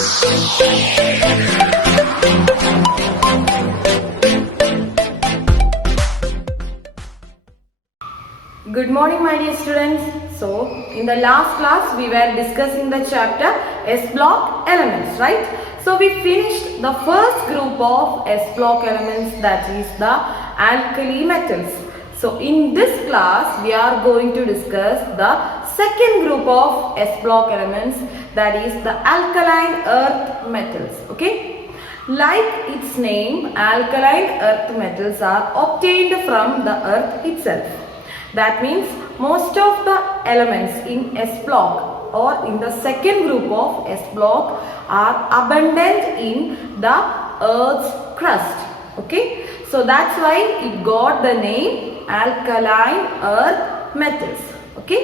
Good morning, my dear students. So, in the last class, we were discussing the chapter S block elements, right? So, we finished the first group of S block elements, that is the alkali metals. So, in this class, we are going to discuss the second group of S block elements, that is the alkaline earth metals, okay? Like its name, alkaline earth metals are obtained from the earth itself. That means most of the elements in S block or in the second group of S block are abundant in the earth's crust. Okay, so that's why it got the name alkaline earth metals. Okay,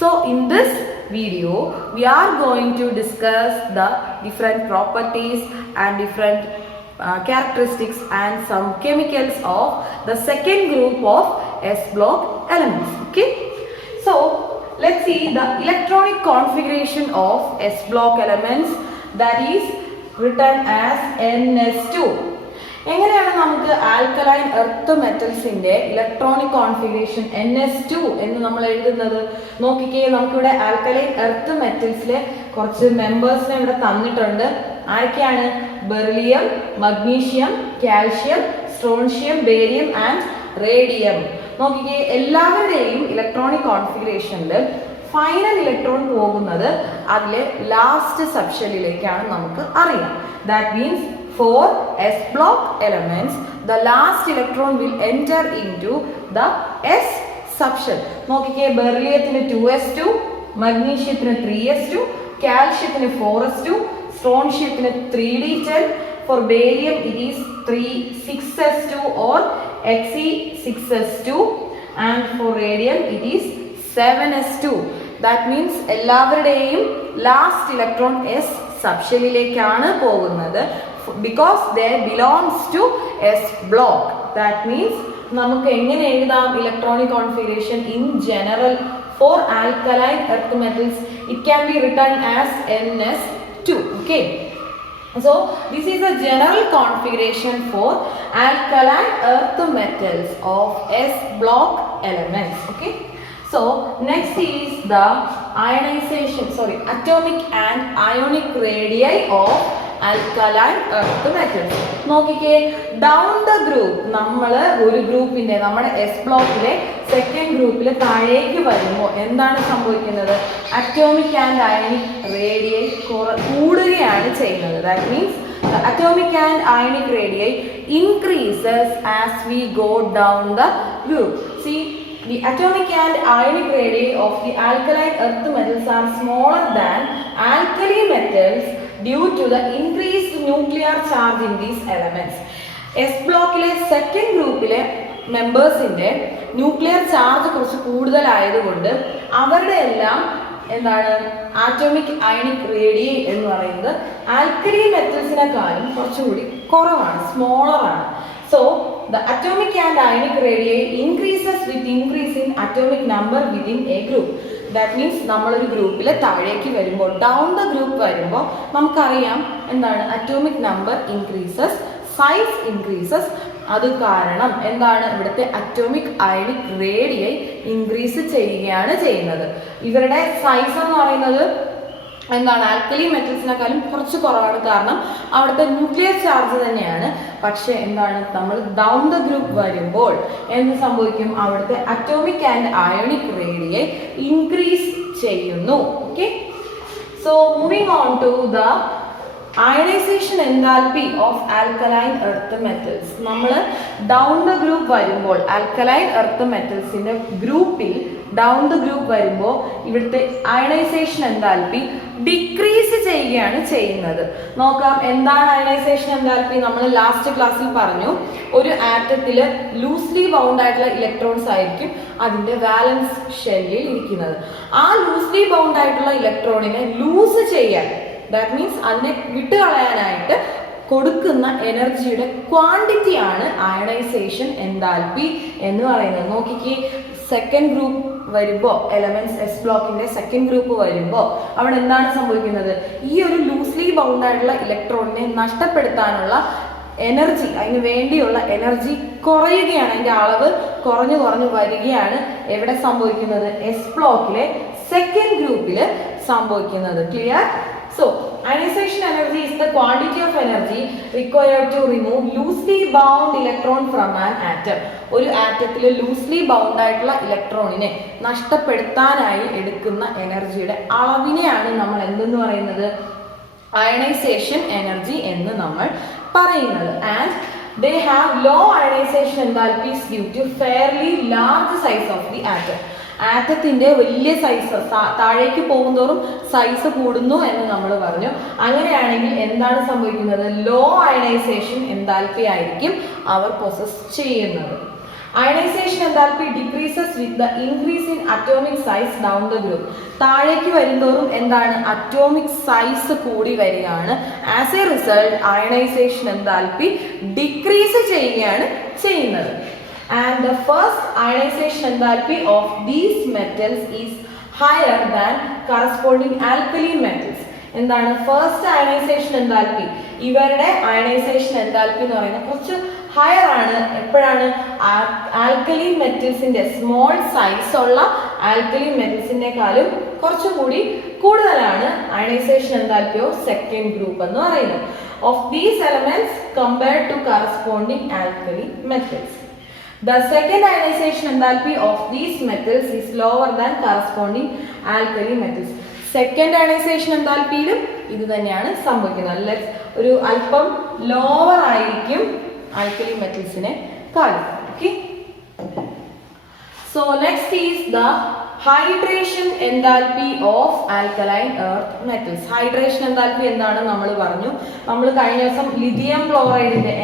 so in this video we are going to discuss the different properties and different characteristics and some chemicals of the second group of S block elements. Okay, so let's see the electronic configuration of S block elements, that is written as NS2. എങ്ങനെയാണ് നമുക്ക് alkaline earth മെറ്റൽസിന്റെ electronic configuration NS2 എന്ന് നമ്മൾ എഴുതുന്നത്? നോക്കിക്കേ, നമുക്കിവിടെ alkaline earth മെറ്റൽസിലെ കുറച്ച് മെമ്പേഴ്സിനെ ഇവിടെ തന്നിട്ടുണ്ട്. ആരൊക്കെയാണ്? Beryllium, magnesium, calcium, strontium, barium and radium. നോക്കിക്കേ, എല്ലാവരുടെയും ഇലക്ട്രോണിക് കോൺഫിഗറേഷനിൽ ഫൈനൽ ഇലക്ട്രോൺ പോകുന്നത് അതിലെ ലാസ്റ്റ് സബ്ഷെല്ലിലേക്കാണ് നമുക്ക് അറിയാം. That means for S block elements, the last electron will enter into the S subshell. നോക്കിക്കേ, ബെറിലിയത്തിന് 2s2, മഗ്നീഷ്യത്തിന് 3s2, കാൽഷ്യത്തിന് 4s2, സ്ട്രോൺഷ്യത്തിന് 3d10. For barium it is 6s2 or Xe6s2, and for radium it is 7s2. That means എല്ലാവരുടെയും last electron S സബ്ഷെല്ലിലേക്കാണ് പോകുന്നത്. Because they belongs to S block. That means നമുക്ക് എങ്ങനെ എഴുതാം electronic configuration in general for alkaline earth metals? It can be written as NS2. Okay, so this is a general configuration for alkaline earth metals of S block elements. Okay, so next is the atomic and ionic radii of alkaline earth metals. നോക്കിക്കേ, down the group, നമ്മൾ ഒരു ഗ്രൂപ്പിന്റെ നമ്മുടെ S ബ്ലോക്കിലെ second ഗ്രൂപ്പിൽ താഴേക്ക് വരുമ്പോൾ എന്താണ് സംഭവിക്കുന്നത്? അറ്റോമിക് ആൻഡ് അയണിക് റേഡിയൈ കൂടുകയാണ് ചെയ്യുന്നത്. That means the atomic and ionic radii increases as we go down the group. See, the atomic and ionic radii of the alkaline earth metals are smaller than alkali metals due to the increased nuclear charge in these elements. S ബ്ലോക്കിലെ second ഗ്രൂപ്പിലെ മെമ്പേഴ്സിന്റെ nuclear charge കുറച്ച് കൂടുതലായതുകൊണ്ട് അവരുടെ എല്ലാം എന്താണ് atomic ionic radii എന്ന് പറയുന്നത് alkali മെറ്റൽസിനെക്കാളും കുറച്ചുകൂടി കുറവാണ്, സ്മോളർ ആണ്. So the atomic and ionic radii increases with increase in atomic number within a group. That means നമ്മളൊരു ഗ്രൂപ്പിൽ താഴേക്ക് വരുമ്പോൾ, ഡൗൺ ദ ഗ്രൂപ്പ് വരുമ്പോൾ നമുക്കറിയാം എന്താണ് atomic number increases, size increases. അത് കാരണം എന്താണ് ഇവിടുത്തെ അറ്റോമിക് അയണിക് റേഡിയൈ ഇൻക്രീസ് ചെയ്യുകയാണ് ചെയ്യുന്നത്. ഇവരുടെ സൈസ് എന്ന് പറയുന്നത് എന്താണ് ആൽക്കലി മെറ്റൽസിനെക്കാളും കുറച്ച് കുറവാണ്, കാരണം അവിടുത്തെ ന്യൂക്ലിയർ ചാർജ് തന്നെയാണ്. പക്ഷെ എന്താണ് നമ്മൾ ഡൗൺ ദ ഗ്രൂപ്പ് വരുമ്പോൾ എന്ത് സംഭവിക്കും? അവിടുത്തെ atomic and ionic radii increase ചെയ്യുന്നു. Okay, so moving on to the ionisation enthalpy of alkaline earth metals. നമ്മൾ ഡൗൺ ദ ഗ്രൂപ്പ് വരുമ്പോൾ ആൽക്കലൈൻ എർത്ത് മെറ്റൽസിന്റെ ഗ്രൂപ്പിൽ ഡൗൺ ദ ഗ്രൂപ്പ് വരുമ്പോൾ ഇവിടുത്തെ അയണൈസേഷൻ എൻതാൽപ്പി ഡിക്രീസ് ചെയ്യുകയാണ് ചെയ്യുന്നത്. നോക്കാം, എന്താണ് അയണൈസേഷൻ എൻതാൽപ്പി? നമ്മൾ ലാസ്റ്റ് ക്ലാസ്സിൽ പറഞ്ഞു, ഒരു ആറ്റത്തിൽ ലൂസ്ലി ബൗണ്ട് ആയിട്ടുള്ള ഇലക്ട്രോൺസ് ആയിരിക്കും അതിന്റെ വാലൻസ് ഷെല്ലിൽ ഇരിക്കുന്നത്. ആ ലൂസ്ലി ബൗണ്ട് ആയിട്ടുള്ള ഇലക്ട്രോണിനെ ലൂസ് ചെയ്യാൻ, ദാറ്റ് മീൻസ് അതിനെ വിട്ടുകളയാനായിട്ട് കൊടുക്കുന്ന എനർജിയുടെ ക്വാണ്ടിറ്റിയാണ് അയണൈസേഷൻ എൻതാൽപ്പി എന്ന് പറയുന്നത്. നോക്കിക്കേ, സെക്കൻഡ് ഗ്രൂപ്പ് വരുമ്പോൾ എലമെന്റ്സ് എസ് ബ്ലോക്കിന്റെ സെക്കൻഡ് ഗ്രൂപ്പ് വരുമ്പോൾ അവിടെ എന്താണ് സംഭവിക്കുന്നത്? ഈ ഒരു ലൂസ്ലി ബൗണ്ട് ആയിട്ടുള്ള ഇലക്ട്രോണിനെ നഷ്ടപ്പെടുത്താനുള്ള എനർജി, അതിന് വേണ്ടിയുള്ള എനർജി കുറയുകയാണ്, അതിന്റെ അളവ് കുറഞ്ഞു കുറഞ്ഞു വരികയാണ് എവിടെ സംഭവിക്കുന്നത്? എസ് ബ്ലോക്കിലെ സെക്കൻഡ് ഗ്രൂപ്പിൽ സംഭവിക്കുന്നത്. Clear? So, ionization energy is the quantity of energy required to remove loosely bound electron from an atom. ഒരു ആറ്റത്തിലെ ലൂസ്ലി ബൗണ്ട് ആയിട്ടുള്ള ഇലക്ട്രോണിനെ നഷ്ടപ്പെടുത്താനായി എടുക്കുന്ന എനർജിയുടെ അളവിനെയാണ് നമ്മൾ എന്തെന്ന് പറയുന്നത്? അയണൈസേഷൻ എനർജി എന്ന് നമ്മൾ പറയുന്നത്. And they have low ionization enthalpies due to fairly large size of the atom. ആറ്റത്തിന്റെ വലിയ സൈസ്, താഴേക്ക് പോകുന്തോറും സൈസ് കൂടുന്നു എന്ന് നമ്മൾ പറഞ്ഞു. അങ്ങനെയാണെങ്കിൽ എന്താണ് സംഭവിക്കുന്നത്? ലോ അയണൈസേഷൻ എൻതാൽപ്പി ആയിരിക്കും അവർ പൊസസ് ചെയ്യുന്നത്. Ionization enthalpy decreases with the increase in atomic size down the group. താഴേക്ക് വരുന്തോറും എന്താണ്? അറ്റോമിക് സൈസ് കൂടി വരികയാണ്. As a result ionization enthalpy decrease ചെയ്യുകയാണ് ചെയ്യുന്നത്. And the first ionization enthalpy of these metals is higher than corresponding alkali metals. എന്താണ് first ionization enthalpy? ഇവരുടെ ionization enthalpy എന്ന് പറയുന്നത് കുറച്ച് ഹയർ ആണ്. എപ്പോഴാണ്? ആൽക്കലി മെറ്റൽസിന്റെ സ്മോൾ സൈസ് ഉള്ള ആൽക്കലി മെറ്റൽസിനെക്കാളും കുറച്ചുകൂടി കൂടുതലാണ് ionization enthalpy of second group എന്ന് പറയുന്നത്. Of these elements compared to corresponding alkali metals. The second ionization enthalpy of these metals is lower than corresponding alkali metals. Second ionisation എൻതാൽപ്പിയിലും ഇത് തന്നെയാണ് സംഭവിക്കുന്നത്. ഒരു അല്പം ലോവർ ആയിരിക്കും ആൽക്കലി മെറ്റൽസിനെ കാളും. Okay, so next is the hydration enthalpy of alkaline earth metals. Hydration enthalpy എന്താണ് നമ്മൾ പറഞ്ഞു. നമ്മൾ കഴിഞ്ഞ ദിവസം ലിഥിയം ക്ലോറൈഡിന്റെ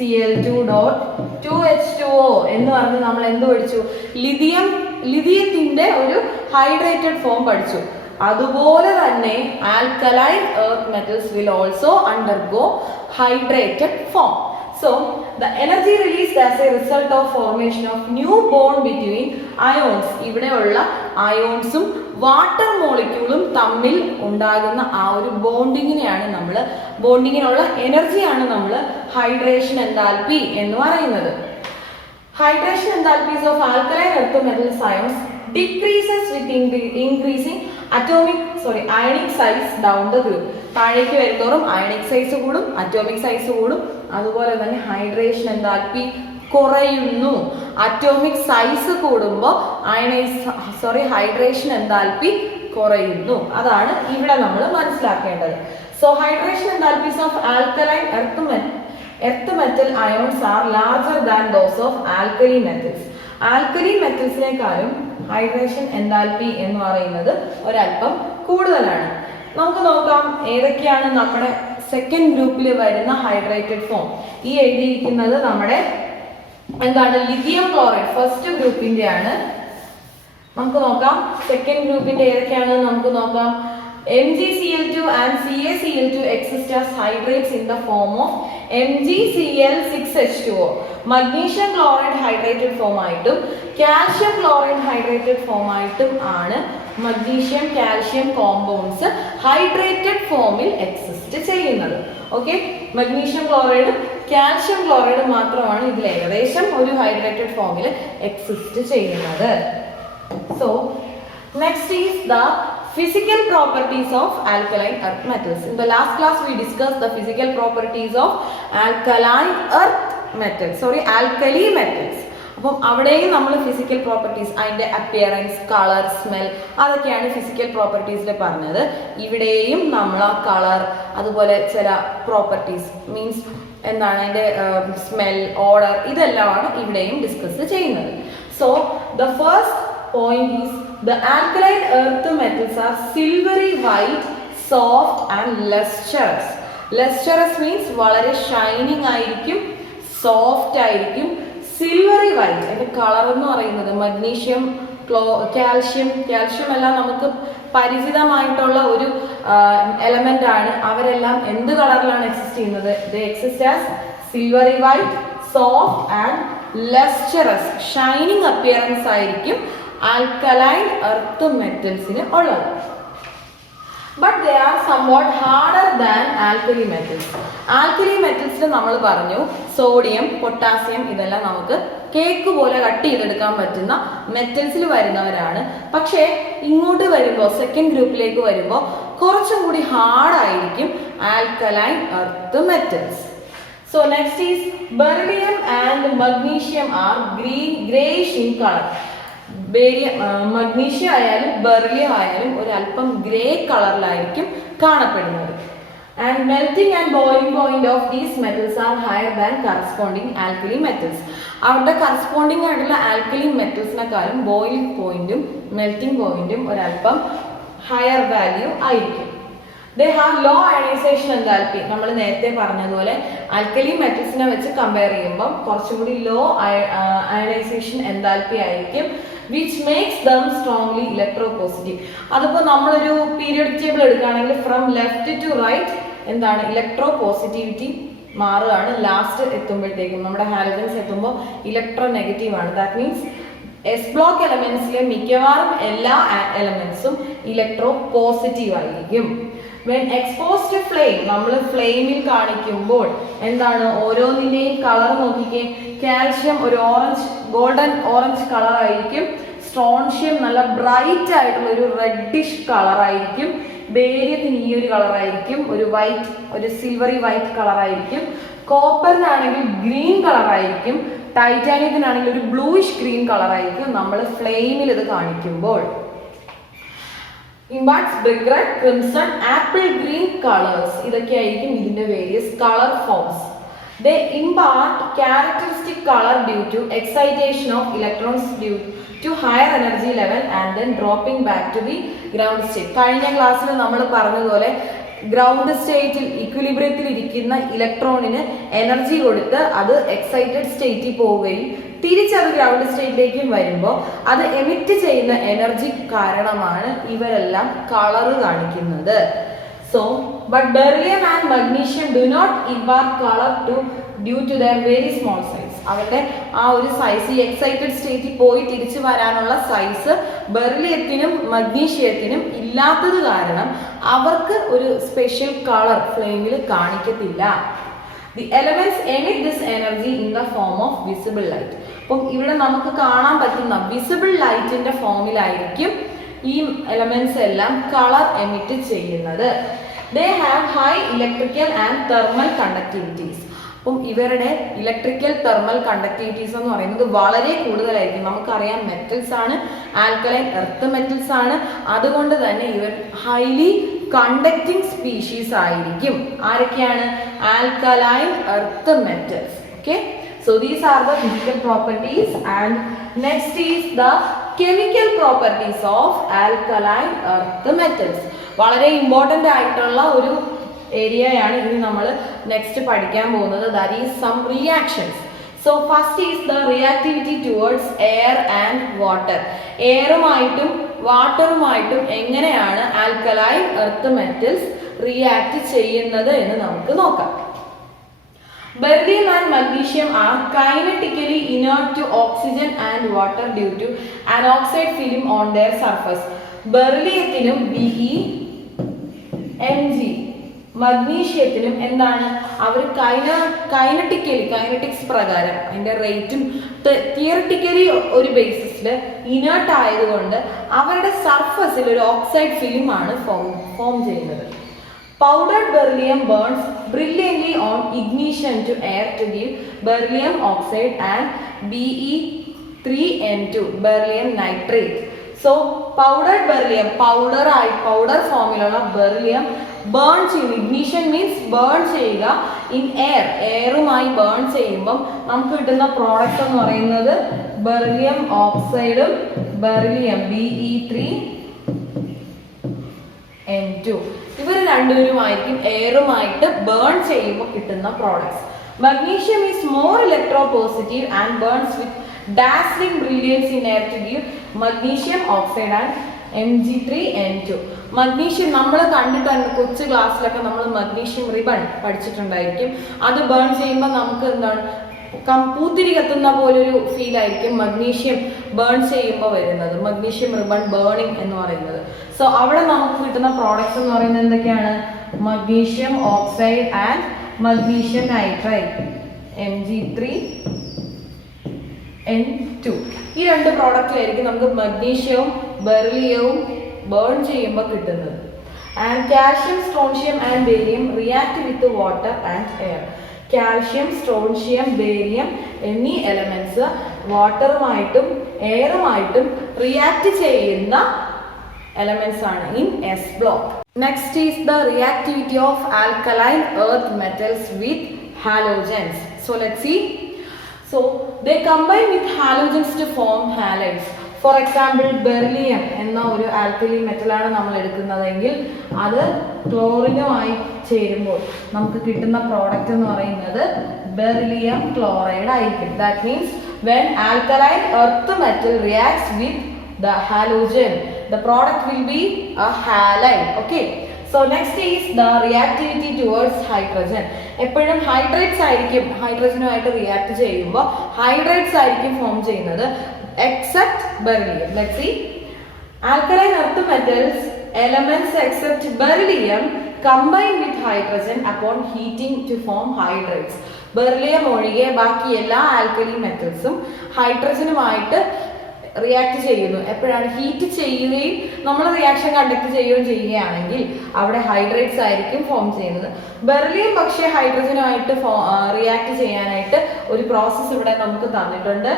Li2.2H2O എന്ന് പറഞ്ഞ് നമ്മൾ എന്ത് പഠിച്ചു? ലിഥിയത്തിന്റെ ഒരു ഹൈഡ്രേറ്റഡ് ഫോം പഠിച്ചു. അതുപോലെ തന്നെ alkaline earth metals will also undergo hydrated form. So, the energy released as a result of formation of new bond between ions. ഇവിടെയുള്ള അയോൺസും വാട്ടർ മോളിക്യൂളും തമ്മിൽ ഉണ്ടാകുന്ന ആ ഒരു ബോണ്ടിങ്ങിനെയാണ് നമ്മൾ, ബോണ്ടിങ്ങിനുള്ള എനർജിയാണ് നമ്മൾ ഹൈഡ്രേഷൻ എൻതാൽപ്പി എന്ന് പറയുന്നത്. Hydration enthalpies of alkaline earth metals ions decreases with increasing ionic size down the group. താഴേക്ക് വരുന്നതോറും അയണിക് സൈസ് കൂടും, അറ്റോമിക് സൈസ് കൂടും. അതുപോലെ തന്നെ ഹൈഡ്രേഷൻ എൻതാൽപ്പി കുറയുന്നു. അറ്റോമിക് സൈസ് കൂടുമ്പോൾ ഹൈഡ്രേഷൻ എൻതാൽപ്പി കുറയുന്നു. അതാണ് ഇവിടെ നമ്മൾ മനസ്സിലാക്കേണ്ടത്. So hydration enthalpies of alkaline earth metal ions are larger than those of alkali metals. Alkali മെറ്റൽസിനേക്കാളും ഹൈഡ്രേഷൻ എൻതാൽപ്പി എന്ന് പറയുന്നത് ഒരല്പം കൂടുതലാണ്. നമുക്ക് നോക്കാം ഏതൊക്കെയാണ് നമ്മുടെ സെക്കൻഡ് ഗ്രൂപ്പിൽ വരുന്ന ഹൈഡ്രേറ്റഡ് ഫോം. ഈ എഴുതിയിരിക്കുന്നത് നമ്മുടെ എന്താണ്? ലിഥിയം ക്ലോറൈഡ് ഫസ്റ്റ് ഗ്രൂപ്പിന്റെ ആണ്. നമുക്ക് നോക്കാം സെക്കൻഡ് ഗ്രൂപ്പിന്റെ ഏതൊക്കെയാണെന്ന് നമുക്ക് നോക്കാം. MgCl2 and CaCl2 exist as hydrates in the form of MgCl6H2O. Magnesium chloride hydrated form ആയിട്ടും കാൽഷ്യം ക്ലോറൈഡ് ഹൈഡ്രേറ്റഡ് ഫോം ആയിട്ടും ആണ് മഗ്നീഷ്യം കാൽഷ്യം കോമ്പൗണ്ട്സ് ഹൈഡ്രേറ്റഡ് ഫോമിൽ എക്സിസ്റ്റ് ചെയ്യുന്നത്. ഓക്കെ, മഗ്നീഷ്യം ക്ലോറൈഡും കാൽഷ്യം ക്ലോറൈഡും മാത്രമാണ് ഇതിൽ ഏകദേശം ഒരു ഹൈഡ്രേറ്റഡ് ഫോമിൽ എക്സിസ്റ്റ് ചെയ്യുന്നത്. So next is the physical properties of alkaline earth metals. In the last class we discussed the physical properties of alkaline earth metals, alkali metals. അപ്പം അവിടെയും നമ്മൾ ഫിസിക്കൽ പ്രോപ്പർട്ടീസ്, അതിൻ്റെ അപ്പിയറൻസ്, കളർ, സ്മെൽ, അതൊക്കെയാണ് physical പ്രോപ്പർട്ടീസിൽ പറഞ്ഞത്. ഇവിടെയും നമ്മൾ ആ colour, അതുപോലെ ചില പ്രോപ്പർട്ടീസ് മീൻസ് എന്താണ് അതിൻ്റെ സ്മെൽ, ഓർഡർ, ഇതെല്ലാമാണ് ഇവിടെയും ഡിസ്കസ് ചെയ്യുന്നത്. So the first point is the alkaline earth metals are silvery white, soft and lustrous. Lustrous means വളരെ ഷൈനിങ് ആയിരിക്കും, സോഫ്റ്റ് ആയിരിക്കും. സിൽവറി വൈറ്റ് അതിന്റെ കളർ എന്ന് പറയുന്നത് മഗ്നീഷ്യം, കാൽഷ്യം എല്ലാം നമുക്ക് പരിചിതമായിട്ടുള്ള ഒരു എലമെന്റ് ആണ്. അവരെല്ലാം എന്ത് കളറിലാണ് എക്സിസ്റ്റ് ചെയ്യുന്നത്? They exist as silvery white, soft and lustrous shining appearance ആയിരിക്കും ആൽക്കലൈൻ എർത്ത് മെറ്റൽസിന് ഉള്ളത്. But they are somewhat harder than alkali metals. Alkali മെറ്റൽസിൽ നമ്മൾ പറഞ്ഞു സോഡിയം, പൊട്ടാസ്യം ഇതെല്ലാം നമുക്ക് കേക്ക് പോലെ കട്ട് ചെയ്തെടുക്കാൻ പറ്റുന്ന മെറ്റൽസിൽ വരുന്നവരാണ്. പക്ഷേ ഇങ്ങോട്ട് വരുമ്പോൾ സെക്കൻഡ് ഗ്രൂപ്പിലേക്ക് വരുമ്പോൾ കുറച്ചും കൂടി ഹാർഡായിരിക്കും alkaline earth metals. So next is beryllium and magnesium are grayish in color. Magnesium ആയാലും ബെറിലിയം ആയാലും ഒരു അല്പം ഗ്രേ കളറിലായിരിക്കും കാണപ്പെടുന്നത്. And melting and boiling point of these metals are higher than corresponding alkali metals. അവരുടെ കറസ്പോണ്ടിങ് ആയിട്ടുള്ള alkali മെറ്റൽസിനെക്കാളും boiling പോയിന്റും melting പോയിന്റും ഒരല്പം ഹയർ വാല്യൂ ആയിരിക്കും. They have low ionization enthalpy. നമ്മൾ നേരത്തെ പറഞ്ഞതുപോലെ ആൽക്കലി മെറ്റൽസിനെ വെച്ച് കമ്പയർ ചെയ്യുമ്പോൾ കുറച്ചും കൂടി ലോ അയണൈസേഷൻ എൻതാൽപ്പി ആയിരിക്കും, വിച്ച് മേക്സ് ദം സ്ട്രോങ്ലി ഇലക്ട്രോപോസിറ്റീവ്. അതിപ്പോൾ നമ്മളൊരു പീരിയോഡിക് ടേബിൾ എടുക്കുകയാണെങ്കിൽ ഫ്രം ലെഫ്റ്റ് ടു റൈറ്റ് എന്താണ് ഇലക്ട്രോ പോസിറ്റിവിറ്റി മാറുകയാണ്. ലാസ്റ്റ് എത്തുമ്പോഴത്തേക്കും നമ്മുടെ ഹാലജൻസ് എത്തുമ്പോൾ ഇലക്ട്രോ നെഗറ്റീവ് ആണ്. ദാറ്റ് മീൻസ് എസ് ബ്ലോക്ക് എലമെന്റ്സിലെ മിക്കവാറും എല്ലാ എലമെന്റ്സും ഇലക്ട്രോ പോസിറ്റീവ് ആയിരിക്കും. When exposed to flame, നമ്മൾ ഫ്ലെയിമിൽ കാണിക്കുമ്പോൾ എന്താണ് ഓരോന്നിന്റെയും കളർ നോക്കിക്കേ. കാൽഷ്യം ഒരു ഗോൾഡൻ ഓറഞ്ച് കളർ ആയിരിക്കും. സ്ട്രോൺഷ്യം നല്ല ബ്രൈറ്റ് ആയിട്ടുള്ള ഒരു റെഡിഷ് കളർ ആയിരിക്കും. ബേരിയത്തിന് ഈ ഒരു കളർ ആയിരിക്കും, ഒരു സിൽവറി വൈറ്റ് കളർ ആയിരിക്കും. കോപ്പറിനാണെങ്കിൽ ഗ്രീൻ കളർ ആയിരിക്കും. ടൈറ്റാനിയത്തിനാണെങ്കിൽ ഒരു ബ്ലൂയിഷ് ഗ്രീൻ കളർ ആയിരിക്കും നമ്മൾ ഫ്ലെയിമിൽ ഇത് കാണിക്കുമ്പോൾ. imparts brick red, crimson, apple green colors. ഇതൊക്കെയായിരിക്കും ഇതിന്റെ various colour forms. They impart characteristic color due to excitation of electrons due to higher energy level and then dropping back to the ground state. കഴിഞ്ഞ ക്ലാസ്സിൽ നമ്മൾ പറഞ്ഞതുപോലെ ground സ്റ്റേറ്റിൽ ഇക്വിലിബ്രിയത്തിൽ ഇരിക്കുന്ന ഇലക്ട്രോണിന് energy കൊടുത്ത് അത് excited സ്റ്റേറ്റിൽ പോവുകയും തിരിച്ചത് ഗ്രൗണ്ട് സ്റ്റേറ്റിലേക്കും വരുമ്പോൾ അത് എമിറ്റ് ചെയ്യുന്ന എനർജി കാരണമാണ് ഇവരെല്ലാം കളറ് കാണിക്കുന്നത്. So but beryllium and magnesium do not impart colour due to their very small size. അവരുടെ ആ ഒരു സൈസ് ഈ എക്സൈറ്റഡ് സ്റ്റേറ്റിൽ പോയി തിരിച്ചു വരാനുള്ള സൈസ് ബെറിലിയത്തിനും മഗ്നീഷ്യത്തിനും ഇല്ലാത്തത് കാരണം അവർക്ക് ഒരു സ്പെഷ്യൽ കളർ ഫ്ലെയിമിൽ കാണിക്കത്തില്ല. The elements emit this energy in the form of visible light. അപ്പം ഇവിടെ നമുക്ക് കാണാൻ പറ്റുന്ന വിസിബിൾ ലൈറ്റിന്റെ ഫോമിലായിരിക്കും ഈ എലമെന്റ്സ് എല്ലാം കളർ എമിറ്റ് ചെയ്യുന്നത്. They have high electrical and thermal conductivities. അപ്പം ഇവരുടെ ഇലക്ട്രിക്കൽ തെർമൽ കണ്ടക്ടിവിറ്റീസ് എന്ന് പറയുന്നത് വളരെ കൂടുതലായിരിക്കും. നമുക്കറിയാം മെറ്റൽസ് ആണ്, ആൽക്കലൈൻ എർത്ത് മെറ്റൽസ് ആണ്. അതുകൊണ്ട് തന്നെ ഇവർ ഹൈലി കണ്ടക്ടിങ് സ്പീഷീസ് ആയിരിക്കും. ആരൊക്കെയാണ്? Alkaline earth metals. Okay, so these are the physical properties and next is the chemical properties of alkaline earth metals. വളരെ ഇമ്പോർട്ടൻ്റ് ആയിട്ടുള്ള ഒരു ഏരിയയാണ് ഇനി നമ്മൾ നെക്സ്റ്റ് പഠിക്കാൻ പോകുന്നത്. That is some reactions. So first is the reactivity towards air and water. എയറുമായിട്ടും വാട്ടറുമായിട്ടും എങ്ങനെയാണ് ആൽക്കലൈൻ എർത്ത് മെറ്റൽസ് റിയാക്ട് ചെയ്യുന്നത് എന്ന് നമുക്ക് നോക്കാം. Beryllium and magnesium are kinetically inert to oxygen and water due to an oxide film on their surface. ബെറിലിയത്തിനും BeMg മഗ്നീഷ്യത്തിനും എന്താണ് അവർ kinetics പ്രകാരം അതിന്റെ റേറ്റും തിയറിറ്റിക്കലി ഒരു ബേസിസിൽ ഇനേർട്ട് ആയതുകൊണ്ട് അവരുടെ സർഫസിൽ ഒരു ഓക്സൈഡ് ഫിലിമാണ് ഫോം ചെയ്യുന്നത്. Powdered beryllium burns brilliantly on ignition to air to give beryllium oxide and Be3N2 beryllium nitrate. So powdered beryllium powder ഫോമിലുള്ള ബെറിലിയം ബേൺ ചെയ്യും. ഇഗ്നിഷൻ മീൻസ് ബേൺ ചെയ്യുക ഇൻ എയറുമായി ബേൺ ചെയ്യുമ്പം നമുക്ക് കിട്ടുന്ന പ്രോഡക്റ്റ് എന്ന് പറയുന്നത് ബെറിലിയം ഓക്സൈഡും ബെറിലിയം Be3N2. ഇവർ രണ്ടുപേരുമായിരിക്കും എയറുമായിട്ട് burn ചെയ്യുമ്പോൾ കിട്ടുന്ന products. Magnesium is more electropositive and burns with dazzling brilliance in air to give magnesium oxide and Mg3N2. Magnesium നമ്മൾ കണ്ടിട്ടുണ്ട് കൊച്ചു ക്ലാസ്സിലൊക്കെ നമ്മൾ മഗ്നീഷ്യം റിബൺ പഠിച്ചിട്ടുണ്ടായിരിക്കും. അത് ബേൺ ചെയ്യുമ്പോൾ നമുക്ക് എന്താണ് പൂത്തിരി കത്തുന്ന പോലൊരു ഫീൽ ആയിരിക്കും മഗ്നീഷ്യം ബേൺ ചെയ്യുമ്പോൾ വരുന്നത്, മഗ്നീഷ്യം റിബൺ ബേണിംഗ് എന്ന് പറയുന്നത്. സോ അവിടെ നമുക്ക് കിട്ടുന്ന പ്രോഡക്ട്സ് എന്ന് പറയുന്നത് എന്തൊക്കെയാണ്? Magnesium oxide and magnesium nitrite Mg3N2. ഈ രണ്ട് പ്രോഡക്റ്റിലായിരിക്കും നമുക്ക് മഗ്നീഷ്യവും ബെറിലിയവും ബേൺ ചെയ്യുമ്പോൾ കിട്ടുന്നത്. And calcium, strontium and barium react with water and air. Calcium, strontium, barium എന്നീ എലമെന്റ്സ് വാട്ടറുമായിട്ടും എയറുമായിട്ടും റിയാക്ട് ചെയ്യുന്ന elements are in S block. Next is the reactivity of alkaline earth metals with halogens. So let's see. So they combine with halogens to form halides. For example, beryllium എന്ന ഒരു alkali മെറ്റലാണ് നമ്മൾ എടുക്കുന്നതെങ്കിൽ അത് ക്ലോറിനുമായി ചേരുമ്പോൾ നമുക്ക് കിട്ടുന്ന product എന്ന് പറയുന്നത് ബെറിലിയം ക്ലോറൈഡ് ആയിരിക്കും. That means when alkaline earth metal reacts with the halogen, the product will be a halide. Okay, so next is the reactivity towards hydrogen. എപ്പോഴും ഹൈഡ്രേറ്റ്സ് ആയിരിക്കും ഹൈഡ്രജനുമായിട്ട് റിയാക്ട് ചെയ്യുമ്പോൾ ഹൈഡ്രേറ്റ്സ് ആയിരിക്കും ഫോം ചെയ്യുന്നത് except beryllium. Let's see. Alkaline earth metals elements except beryllium combine with hydrogen upon heating to form hydrates. Beryllium ഒഴികെ ബാക്കി എല്ലാ alkali മെറ്റൽസും ഹൈഡ്രജനുമായിട്ട് react ചെയ്യുന്നു. എപ്പോഴാണ്? ഹീറ്റ് ചെയ്യുകയും നമ്മൾ റിയാക്ഷൻ കണ്ടക്ട് ചെയ്യുകയാണെങ്കിൽ അവിടെ ഹൈഡ്രേറ്റ്സ് ആയിരിക്കും ഫോം ചെയ്യുന്നത്. ബെറിലിയം പക്ഷേ ഹൈഡ്രജനുമായിട്ട് റിയാക്ട് ചെയ്യാനായിട്ട് ഒരു പ്രോസസ്സ് ഇവിടെ നമുക്ക് തന്നിട്ടുണ്ട്.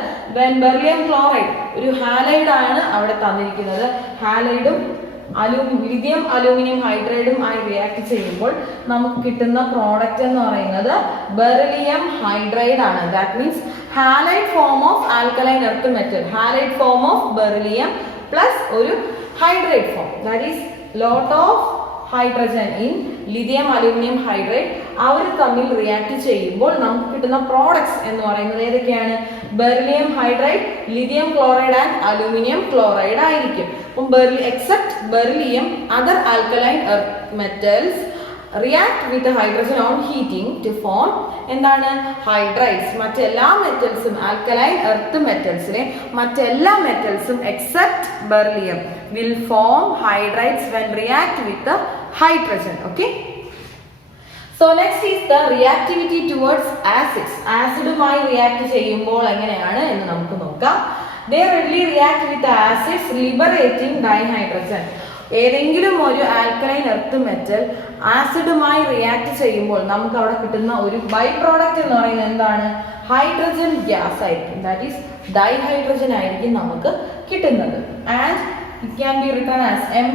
ബെറിലിയം ക്ലോറൈഡ് ഒരു ഹാലൈഡ് ആണ് അവിടെ തന്നിരിക്കുന്നത്. ഹാലൈഡും ലിഥിയം അലൂമിനിയം ഹൈഡ്രൈഡും ആയി റിയാക്ട് ചെയ്യുമ്പോൾ നമുക്ക് കിട്ടുന്ന പ്രോഡക്റ്റ് എന്ന് പറയുന്നത് ബെറിലിയം ഹൈഡ്രൈഡ് ആണ്. That means halide form of alkaline earth metal, halide form of beryllium plus ഒരു hydride form, that is lot of hydrogen in lithium aluminium hydride. അവർ തമ്മിൽ റിയാക്ട് ചെയ്യുമ്പോൾ നമുക്ക് കിട്ടുന്ന പ്രോഡക്ട്സ് എന്ന് പറയുന്നത് ഏതൊക്കെയാണ്? Beryllium hydride, lithium chloride and aluminium chloride ആയിരിക്കും. അപ്പം except beryllium other alkaline earth metals react with hydrogen on heating to form എന്താണ്? ഹൈഡ്രൈഡ്സ്. മറ്റെല്ലാ മെറ്റൽസും ആൽക്കലൈൻ എർത്ത് മെറ്റൽസിനെ മറ്റെല്ലാ മെറ്റൽസും except beryllium will form hydrides when react with the hydrogen. Okay, so next is the reactivity towards acids. ആസിഡുമായി react ചെയ്യുമ്പോൾ എങ്ങനെയാണ് എന്ന് നമുക്ക് നോക്കാം. They readily react with the acids liberating dihydrogen. ഏതെങ്കിലും ഒരു ആൽക്കലൈൻ എർത്ത് മെറ്റൽ ആസിഡുമായി റിയാക്ട് ചെയ്യുമ്പോൾ നമുക്ക് അവിടെ കിട്ടുന്ന ഒരു ബൈ പ്രോഡക്റ്റ് എന്ന് പറയുന്നത് എന്താണ്? ഹൈഡ്രജൻ ഗ്യാസ് ആയിരിക്കും. ദാറ്റ് ഈസ് ഡൈഹൈഡ്രജൻ ആയിരിക്കും നമുക്ക് കിട്ടുന്നത്. And it can be written as M+.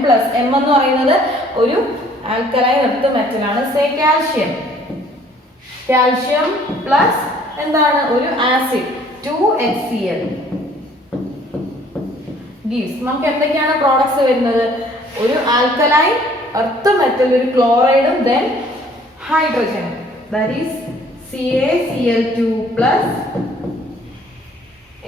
M എന്ന് പറയുന്നത് ഒരു ആൽക്കലൈൻ എർത്ത് മെറ്റൽ ആണ്. സേ കാൽഷ്യം, കാൽഷ്യം പ്ലസ് എന്താണ്? ഒരു ആസിഡ് 2HCl gives. നമുക്ക് എന്തൊക്കെയാണ് പ്രോഡക്ട്സ് വരുന്നത്? ഒരു ആൽക്കലൈൻ എർത്ത് മെറ്റൽ, ഒരു ക്ലോറൈഡും then hydrogen, that is CaCl2 plus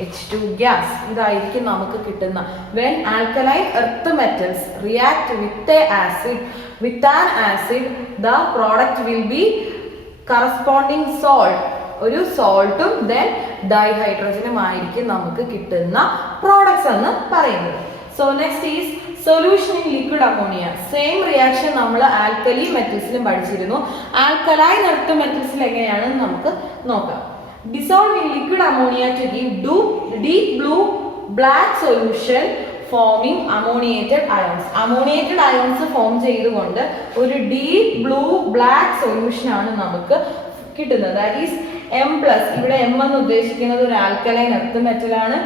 H2 gas. ഇതായിരിക്കും നമുക്ക് കിട്ടുന്ന when alkaline earth metals react with an acid, the product will be corresponding salt. ഒരു സോൾട്ടും ദെൻ ഡൈഹൈഡ്രജനും ആയിരിക്കും നമുക്ക് കിട്ടുന്ന പ്രോഡക്ട്സ് എന്ന് പറയുന്നത്. So next is solution in liquid ammonia. Same reaction നമ്മൾ ആൽക്കലി മെറ്റൽസിലും പഠിച്ചിരുന്നു. ആൽക്കലൈൻ എർത്ത് മെറ്റൽസിൽ എങ്ങനെയാണെന്ന് നമുക്ക് നോക്കാം. Dissolve in liquid ammonia to give deep blue black solution forming ammoniated ions. Ammoniated ions form ചെയ്തുകൊണ്ട് ഒരു deep blue black solution ആണ് നമുക്ക് കിട്ടുന്നത്. That is M+. ഇവിടെ M എന്ന് ഉദ്ദേശിക്കുന്നത് ഒരു ആൽക്കലൈൻ എർത്ത് മെറ്റൽ ആണ്.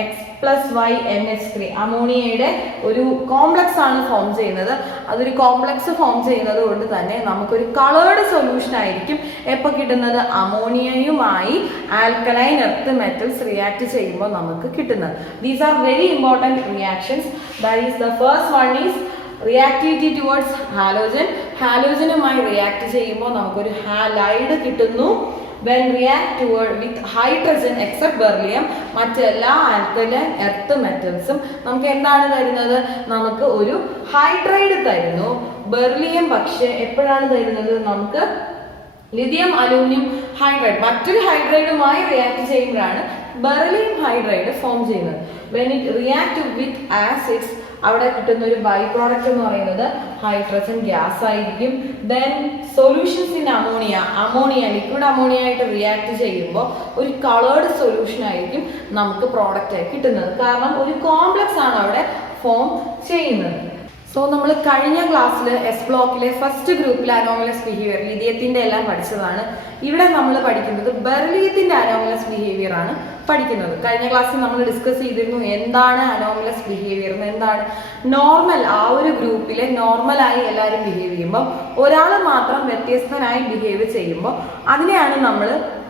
X+Y NH3 അമോണിയയുടെ ഒരു കോംപ്ലക്സ് ആണ് ഫോം ചെയ്യുന്നത്. അതൊരു കോംപ്ലക്സ് ഫോം ചെയ്യുന്നത് കൊണ്ട് തന്നെ നമുക്കൊരു കളേർഡ് സൊല്യൂഷൻ ആയിരിക്കും എപ്പോൾ കിട്ടുന്നത്? അമോണിയയുമായി ആൽക്കലൈൻ എർത്ത് മെറ്റൽസ് റിയാക്ട് ചെയ്യുമ്പോൾ നമുക്ക് കിട്ടുന്നത്. These are very important reactions. That is the first one is reactivity towards halogen. ഹാലോജനുമായി റിയാക്ട് ചെയ്യുമ്പോൾ നമുക്കൊരു ഹാലൈഡ് കിട്ടുന്നു. when react with hydrogen except beryllium, മറ്റെല്ലാ ആൽക്കലൈൻ എർത്ത് മെറ്റൽസും നമുക്ക് എന്താണ് തരുന്നത്? നമുക്ക് ഒരു ഹൈഡ്രൈഡ് തരുന്നു. ബെറിലിയം പക്ഷേ എപ്പോഴാണ് തരുന്നത്? നമുക്ക് ലിഥിയം അലൂമിനിയം ഹൈഡ്രൈഡ് മറ്റൊരു ഹൈഡ്രൈഡുമായി റിയാക്ട് ചെയ്യുമ്പോഴാണ് ബെറിലിയം ഹൈഡ്രൈഡ് ഫോം ചെയ്യുന്നത്. When it react with acids അവിടെ കിട്ടുന്ന ഒരു ബൈ പ്രോഡക്റ്റ് എന്ന് പറയുന്നത് ഹൈഡ്രജൻ ഗ്യാസ് ആയിരിക്കും. Then solutions in ammonia liquid ammonia ആയിട്ട് റിയാക്ട് ചെയ്യുമ്പോൾ ഒരു കളേർഡ് സൊല്യൂഷൻ ആയിരിക്കും നമുക്ക് പ്രോഡക്റ്റ് ആയി കിട്ടുന്നത്. കാരണം ഒരു കോംപ്ലക്സ് ആണ് അവിടെ ഫോം ചെയ്യുന്നത്. സോ നമ്മൾ കഴിഞ്ഞ ക്ലാസ്സിൽ എസ് ബ്ലോക്കിലെ ഫസ്റ്റ് ഗ്രൂപ്പിലെ അനോമലസ് ബിഹേവിയർ ലിഥിയത്തിന്റെ എല്ലാം പഠിച്ചതാണ്. ഇവിടെ നമ്മൾ പഠിക്കുന്നത് ബെറിലിയത്തിന്റെ അനോമലസ് ബിഹേവിയർ ആണ് പഠിക്കുന്നത്. കഴിഞ്ഞ ക്ലാസ്സിൽ നമ്മൾ ഡിസ്കസ് ചെയ്തിരുന്നു എന്താണ് അനോമലസ് ബിഹേവിയർ എന്ന്. എന്താണ് നോർമൽ, ആ ഒരു ഗ്രൂപ്പിലെ നോർമലായി എല്ലാവരും ബിഹേവ് ചെയ്യുമ്പോൾ ഒരാൾ മാത്രം വ്യത്യസ്തനായി ബിഹേവ് ചെയ്യുമ്പോൾ അതിനെയാണ് നമ്മൾ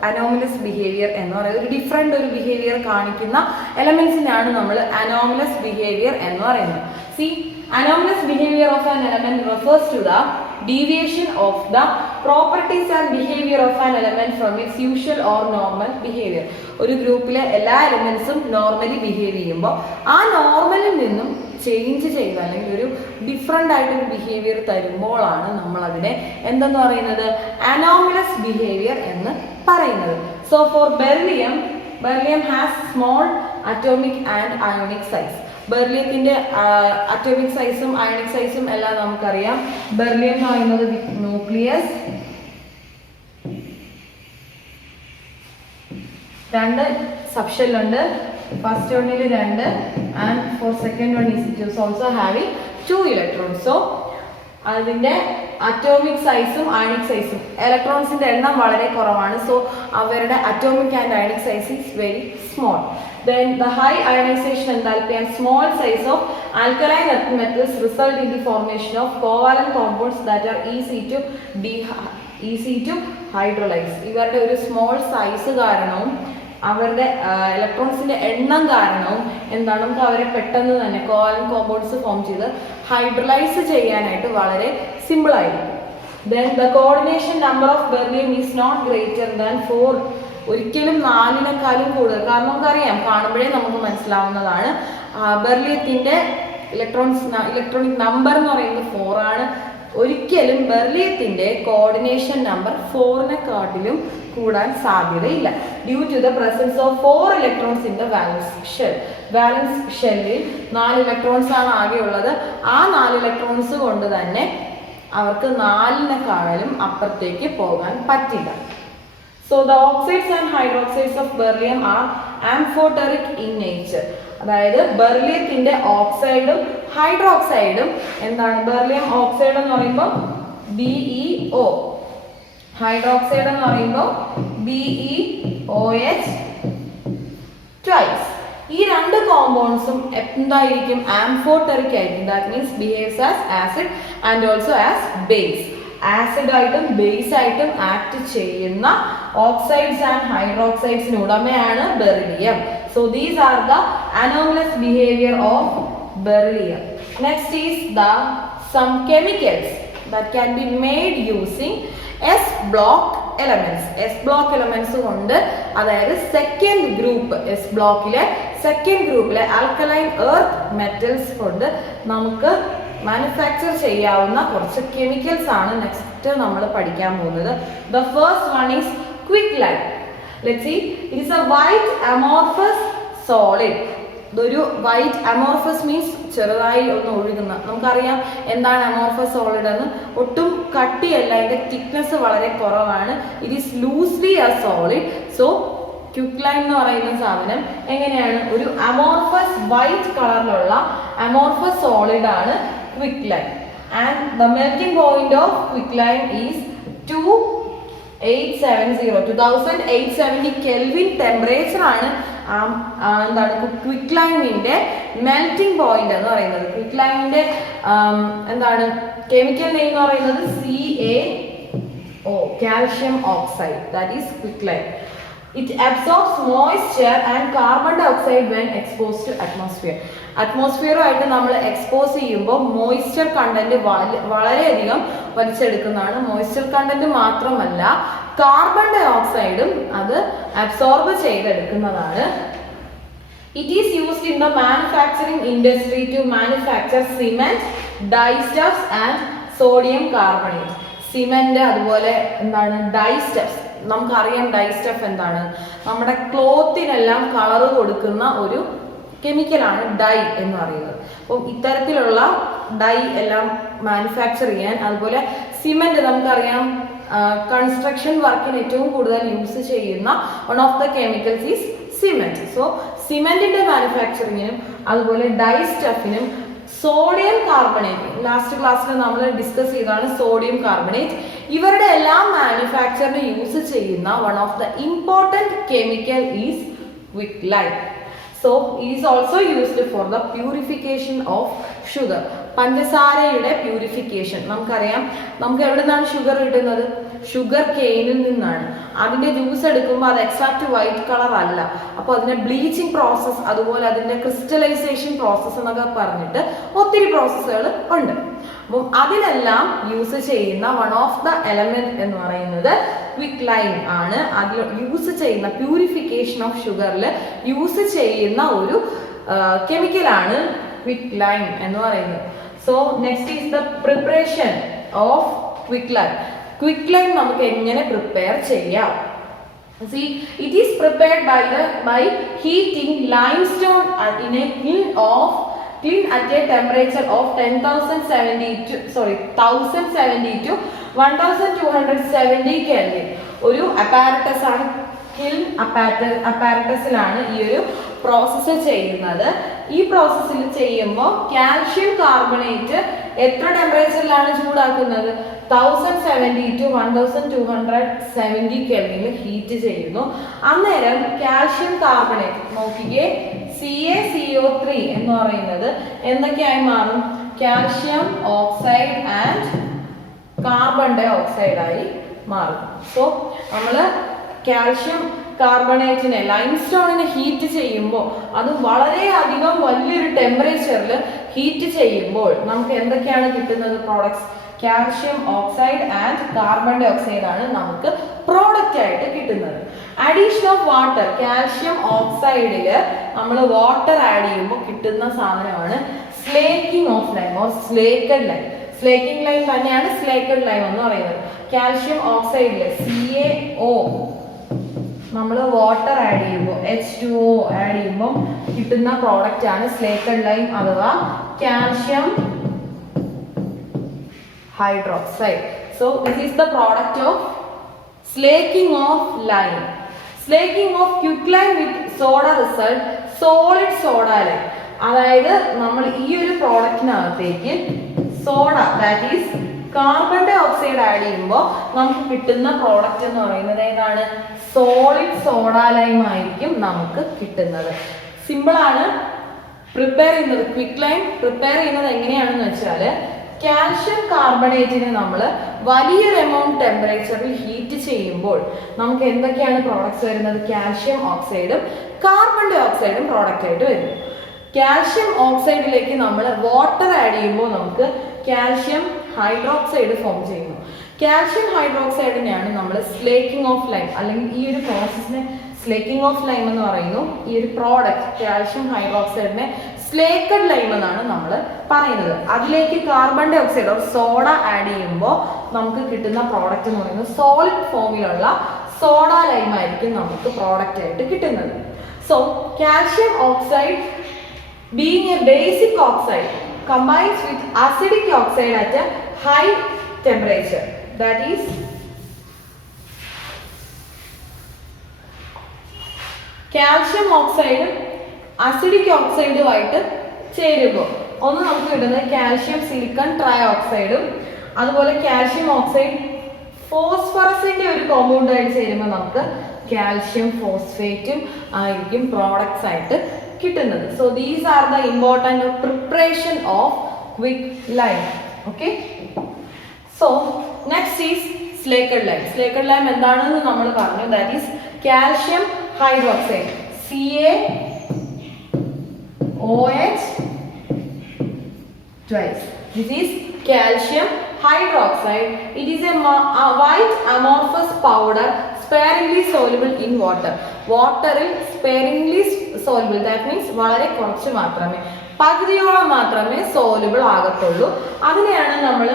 അനോമലസ് ബിഹേവിയർ എന്ന് പറയുന്നത്. ഒരു ഡിഫറെന്റ് ഒരു ബിഹേവിയർ കാണിക്കുന്ന എലമെന്റ്സിനാണ് നമ്മൾ അനോമലസ് ബിഹേവിയർ എന്ന് പറയുന്നത്. C, anomalous behavior of an element refers to the deviation of the properties and behavior of an element from its usual or normal behavior. ഒരു ഗ്രൂപ്പിലെ എല്ലാ എലമെന്റ്സും നോർമലി ബിഹേവ് ചെയ്യുമ്പോൾ ആ നോർമലിൽ നിന്നും ചേഞ്ച് ചെയ്ത് അല്ലെങ്കിൽ ഒരു ഡിഫറെൻ്റ് ആയിട്ടൊരു ബിഹേവിയർ തരുമ്പോഴാണ് നമ്മൾ അതിനെ എന്തെന്ന് പറയുന്നത് അനോമലസ് ബിഹേവിയർ എന്ന് പറയുന്നത്. So for beryllium has small atomic and ionic size. ബെറിലിയത്തിന്റെ അറ്റോമിക് സൈസും അയോണിക് സൈസും എല്ലാം നമുക്കറിയാം. ബെറിലിയം എന്ന് പറയുന്നത് ന്യൂക്ലിയസ്, 2 സബ്ഷെല്ലുണ്ട്. ഫസ്റ്റ് വണ്ണിൽ 2 and four second one is also having 2 electrons. So അതിന്റെ അറ്റോമിക് സൈസും അയണിക് സൈസും ഇലക്ട്രോൺസിന്റെ എണ്ണം വളരെ കുറവാണ്. സോ അവരുടെ atomic and ionic size is very small. Then the high ionization enthalpy and small size of alkaline earth metals result in the formation of covalent compounds that are easy to hydrolyze. ഇവരുടെ ഒരു small size കാരണവും അവരുടെ ഇലക്ട്രോൺസിന്റെ എണ്ണം കാരണവും എന്താണ് നമുക്ക് അവരെ പെട്ടെന്ന് തന്നെ കോവാലന്റ് കോമ്പൗണ്ട്സ് ഫോം ചെയ്ത് ഹൈഡ്രലൈസ് ചെയ്യാനായിട്ട് വളരെ സിമ്പിൾ ആയിരിക്കും. Then the coordination number of beryllium is not greater than 4. ഒരിക്കലും 4-നെക്കാളും കൂടുതൽ. കാരണം നമുക്കറിയാം, കാണുമ്പോഴേ നമുക്ക് മനസ്സിലാവുന്നതാണ് ബെറിലിയത്തിന്റെ ഇലക്ട്രോണിക് നമ്പർ എന്ന് പറയുന്നത് 4 ആണ്. ഒരിക്കലും ബെറിലിയത്തിന്റെ കോർഡിനേഷൻ നമ്പർ 4-നെക്കാട്ടിലും കൂടാൻ സാധ്യതയില്ല. Due to the presence of 4 electrons in the valence shell. Valence ഷെല്ലിൽ 4 ഇലക്ട്രോൺസ് ആണ് ആകെ ഉള്ളത്. ആ 4 ഇലക്ട്രോൺസ് കൊണ്ട് തന്നെ അവർക്ക് 4-നെക്കാളും അപ്പുറത്തേക്ക് പോകാൻ പറ്റില്ല. So the oxides and hydroxides of beryllium are amphoteric in nature. അതായത് ബെറിലിയത്തിന്റെ ഓക്സൈഡും ഹൈഡ്രോക്സൈഡും എന്താണ്? ബെറിലിയം ഓക്സൈഡ് എന്ന് പറയുമ്പോൾ BeO, ഹൈഡ്രോക്സൈഡ് എന്ന് പറയുമ്പോൾ BeOH twice. ഈ 2 കോമ്പൗണ്ട്സും എന്തായിരിക്കും? ആംഫോടെറിക് ആയിരിക്കും. That means behaves as acid and also as base. Acid ആയിട്ടും ബേസ് ആയിട്ടും ആക്ട് ചെയ്യുന്ന ഓക്സൈഡ്സ് ആൻഡ് ഹൈഡ്രോക്സൈഡ്സിന് ഉടമയാണ് beryllium. So these are the anomalous behaviour of beryllium. Next is the sum chemicals that can be made using S block elements. S block elements കൊണ്ട്, അതായത് second group, S ബ്ലോക്കിലെ second ഗ്രൂപ്പിലെ alkaline earth metals കൊണ്ട് നമുക്ക് manufacture ചെയ്യാവുന്ന കുറച്ച് chemicals ആണ് next നമ്മൾ പഠിക്കാൻ പോകുന്നത്. The first one is quicklime. Let's see, it is a white amorphous solid. ഇതൊരു വൈറ്റ് അമോർഫസ് മീൻസ് ചെറുതായി ഒന്ന് ഒഴുകുന്ന. നമുക്കറിയാം എന്താണ് അമോർഫസ് സോളിഡ് എന്ന്. ഒട്ടും കട്ടിയല്ല, അതിന്റെ തിക്നെസ് വളരെ കുറവാണ്. It is loosely a solid. So quicklime എന്ന് പറയുന്ന സാധനം എങ്ങനെയാണ്? ഒരു അമോർഫസ് വൈറ്റ് കളറിലുള്ള അമോർഫസ് സോളിഡ് ആണ് quicklime, and the melting point of quicklime is 2870 Kelvin temperature ആണ് എന്താണ് ക്വിക്ക്ലൈമിന്റെ മെൽറ്റിംഗ് പോയിന്റ് എന്ന് പറയുന്നത്. ക്വിക്ക്ലൈമിന്റെ എന്താണ് കെമിക്കൽ നെയിം എന്ന് പറയുന്നത് CaO, calcium oxide. That is quicklime. It absorbs moisture and carbon dioxide when exposed to atmosphere. അറ്റ്മോസ്ഫിയറുമായിട്ട് നമ്മൾ എക്സ്പോസ് ചെയ്യുമ്പോൾ മോയ്സ്ചർ കണ്ടന്റ് വളരെയധികം വലിച്ചെടുക്കുന്നതാണ്. മോയ്സ്ചർ കണ്ടന്റ് മാത്രമല്ല, കാർബൺ ഡൈ ഓക്സൈഡും അത് അബ്സോർബ് ചെയ്തെടുക്കുന്നതാണ്. It is used in the manufacturing industry to manufacture cement, dyestuffs and sodium carbonate. Cement, അതുപോലെ എന്താണ് ഡൈ സ്റ്റെഫ്സ്. നമുക്കറിയാം ഡൈ സ്റ്റെഫ് എന്താണ്, നമ്മുടെ ക്ലോത്തിനെല്ലാം കളർ കൊടുക്കുന്ന ഒരു കെമിക്കലാണ് ഡൈ എന്ന് പറയുന്നത്. അപ്പം ഇത്തരത്തിലുള്ള ഡൈ എല്ലാം മാനുഫാക്ചർ ചെയ്യാൻ, അതുപോലെ സിമെന്റ് നമുക്കറിയാം കൺസ്ട്രക്ഷൻ വർക്കിന് ഏറ്റവും കൂടുതൽ യൂസ് ചെയ്യുന്ന one of the chemicals is cement. So സിമെന്റിന്റെ മാനുഫാക്ചറിങ്ങിനും അതുപോലെ ഡൈ സ്റ്റഫിനും സോഡിയം കാർബണേറ്റ്, ലാസ്റ്റ് ക്ലാസ്സിൽ നമ്മൾ ഡിസ്കസ് ചെയ്തതാണ് സോഡിയം കാർബണേറ്റ്, ഇവരുടെ എല്ലാം മാനുഫാക്ചറിന് യൂസ് ചെയ്യുന്ന one of the important chemical is quicklime. So it is also used for the purification of sugar. പഞ്ചസാരയുടെ പ്യൂരിഫിക്കേഷൻ. നമുക്കറിയാം നമുക്ക് എവിടെ നിന്നാണ് ഷുഗർ കിട്ടുന്നത്, ഷുഗർ കെയിനിൽ നിന്നാണ്. അതിന്റെ ജ്യൂസ് എടുക്കുമ്പോൾ അത് എക്സാക്ട് വൈറ്റ് കളർ അല്ല, അപ്പോൾ അതിന്റെ ബ്ലീച്ചിങ് പ്രോസസ്സ്, അതുപോലെ അതിന്റെ ക്രിസ്റ്റലൈസേഷൻ പ്രോസസ്സ് എന്നൊക്കെ പറഞ്ഞിട്ട് ഒത്തിരി പ്രോസസ്സുകൾ ഉണ്ട്. അപ്പം അതിനെല്ലാം യൂസ് ചെയ്യുന്ന വൺ ഓഫ് ദ എലമെന്റ് എന്ന് പറയുന്നത് ക്വിക്ക്ലൈം ആണ്. അതിൽ യൂസ് ചെയ്യുന്ന പ്യൂരിഫിക്കേഷൻ ഓഫ് ഷുഗറിൽ യൂസ് ചെയ്യുന്ന ഒരു കെമിക്കലാണ് ക്വിക്ക്ലൈം എന്ന് പറയുന്നത്. So next is the preparation of quicklime. Quicklime നമുക്ക് എങ്ങനെ പ്രിപ്പയർ ചെയ്യാം? See, it is prepared by heating limestone in a kiln at a temperature of 1070 to 1270 Kelvin. ഒരു അപ്പാരറ്റസ് ആണ്, കിൽൻ അപ്പാരറ്റസിലാണ് ഈ ഒരു പ്രോസസ്സ് ചെയ്യുന്നത്. ഈ പ്രോസസ്സിൽ ചെയ്യുമ്പോൾ കാൽഷ്യം കാർബണേറ്റ് എത്ര ടെമ്പറേച്ചറിലാണ് ചൂടാക്കുന്നത്? 1070 to 1270 കെൽവിനിൽ ഹീറ്റ് ചെയ്യുന്നു. അന്നേരം കാൽഷ്യം കാർബണേറ്റ് നോക്കിക്കേ, CaCO3 എന്ന് പറയുന്നത് എന്തൊക്കെയായി മാറും? കാൽഷ്യം ഓക്സൈഡ് ആൻഡ് കാർബൺ ഡൈ ഓക്സൈഡായി മാറും. സോ നമ്മൾ കാൽഷ്യം കാർബണേറ്റിനെ, ലൈംസ്റ്റോണിനെ ഹീറ്റ് ചെയ്യുമ്പോൾ, അത് വളരെയധികം വലിയൊരു ടെമ്പറേച്ചറിൽ ഹീറ്റ് ചെയ്യുമ്പോൾ നമുക്ക് എന്തൊക്കെയാണ് കിട്ടുന്നത്? Products. Calcium oxide and carbon dioxide ആണ് നമുക്ക് പ്രോഡക്റ്റ് ആയിട്ട് കിട്ടുന്നത്. അഡീഷൻ ഓഫ് വാട്ടർ, കാൽഷ്യം ഓക്സൈഡിൽ നമ്മൾ വാട്ടർ ആഡ് ചെയ്യുമ്പോൾ കിട്ടുന്ന സാധനമാണ് slaking of lime or slaked lime. Slaking lime തന്നെയാണ് സ്ലേക്കഡ് ലൈം എന്ന് പറയുന്നത്. കാൽഷ്യം ഓക്സൈഡിൽ CaO നമ്മൾ വാട്ടർ ആഡ് ചെയ്യുമ്പോൾ, H2O ആഡ് ചെയ്യുമ്പോൾ കിട്ടുന്ന പ്രോഡക്റ്റ് ആണ് സ്ലേക്കഡ് ലൈം അഥവാ calcium hydroxide. So this is the product of slaking of lime. Slaking of quicklime with soda result solid soda lime. അതായത് നമ്മൾ ഈ ഒരു പ്രോഡക്റ്റിനകത്തേക്ക് soda, that is carbon dioxide add ചെയ്യുമ്പോൾ നമുക്ക് കിട്ടുന്ന പ്രോഡക്റ്റ് എന്ന് പറയുന്നത് ഏതാണ്? സോളിഡ് സോഡ ലൈം ആയിരിക്കും നമുക്ക് കിട്ടുന്നത്. സിമ്പിൾ ആണ് പ്രിപ്പയർ ചെയ്യുന്നത്. ക്വിക്ക്ലൈം പ്രിപ്പയർ ചെയ്യുന്നത് എങ്ങനെയാണെന്ന് വെച്ചാൽ, കാൽഷ്യം കാർബണേറ്റിനെ നമ്മൾ വലിയൊരു എമൗണ്ട് ടെമ്പറേച്ചറിൽ ഹീറ്റ് ചെയ്യുമ്പോൾ നമുക്ക് എന്തൊക്കെയാണ് പ്രോഡക്ട്സ് വരുന്നത്? കാൽഷ്യം ഓക്സൈഡും കാർബൺ ഡൈ ഓക്സൈഡും പ്രോഡക്റ്റ് ആയിട്ട് വരുന്നു. കാൽഷ്യം ഓക്സൈഡിലേക്ക് നമ്മൾ വാട്ടർ ആഡ് ചെയ്യുമ്പോൾ നമുക്ക് കാൽഷ്യം ഹൈഡ്രോക്സൈഡ് ഫോം ചെയ്യുന്നു. കാൽഷ്യം ഹൈഡ്രോക്സൈഡിനെയാണ് നമ്മൾ സ്ലേക്കിംഗ് ഓഫ് ലൈം, അല്ലെങ്കിൽ ഈ ഒരു പ്രോസസ്സിനെ സ്ലേക്കിംഗ് ഓഫ് ലൈം എന്ന് പറയുന്നു. ഈ ഒരു പ്രോഡക്റ്റ് കാൽഷ്യം ഹൈഡ്രോക്സൈഡിനെ സ്ലേക്കഡ് ലൈം എന്നാണ് നമ്മൾ പറയുന്നത്. അതിലേക്ക് carbon dioxide or soda add ചെയ്യുമ്പോൾ നമുക്ക് കിട്ടുന്ന പ്രോഡക്റ്റ് എന്ന് പറയുന്നത് സോളിഡ് ഫോമിലുള്ള സോഡ ലൈം ആയിരിക്കും നമുക്ക് പ്രോഡക്റ്റ് ആയിട്ട് കിട്ടുന്നത്. So calcium oxide being a basic oxide combines with acidic oxide at a high temperature, that is calcium oxide acidic ഓക്സൈഡുമായിട്ട് ചേരുമ്പോൾ ഒന്ന് നമുക്ക് കിട്ടുന്നത് കാൽഷ്യം സിലിക്കൺ ട്രൈ ഓക്സൈഡും, അതുപോലെ കാൽഷ്യം ഓക്സൈഡ് ഫോസ്ഫറസിന്റെ ഒരു കോമ്പൗണ്ട് ആയിട്ട് ചേരുമ്പോൾ നമുക്ക് കാൽഷ്യം ഫോസ്ഫേറ്റും ആയിരിക്കും പ്രോഡക്ട്സ് ആയിട്ട് കിട്ടുന്നത്. So these are the important preparation of quicklime. Okay, so next is slaked lime. Slaked lime എന്താണെന്ന് നമ്മൾ പറഞ്ഞു, that is calcium hydroxide, CaOH twice. This is calcium hydroxide. It is a white amorphous powder sparingly soluble in water. Water il sparingly soluble, that means വളരെ കുറച്ച് മാത്രമേ, പകുതിയോളം മാത്രമേ soluble ആകത്തുള്ളൂ. അതിനെയാണ് നമ്മൾ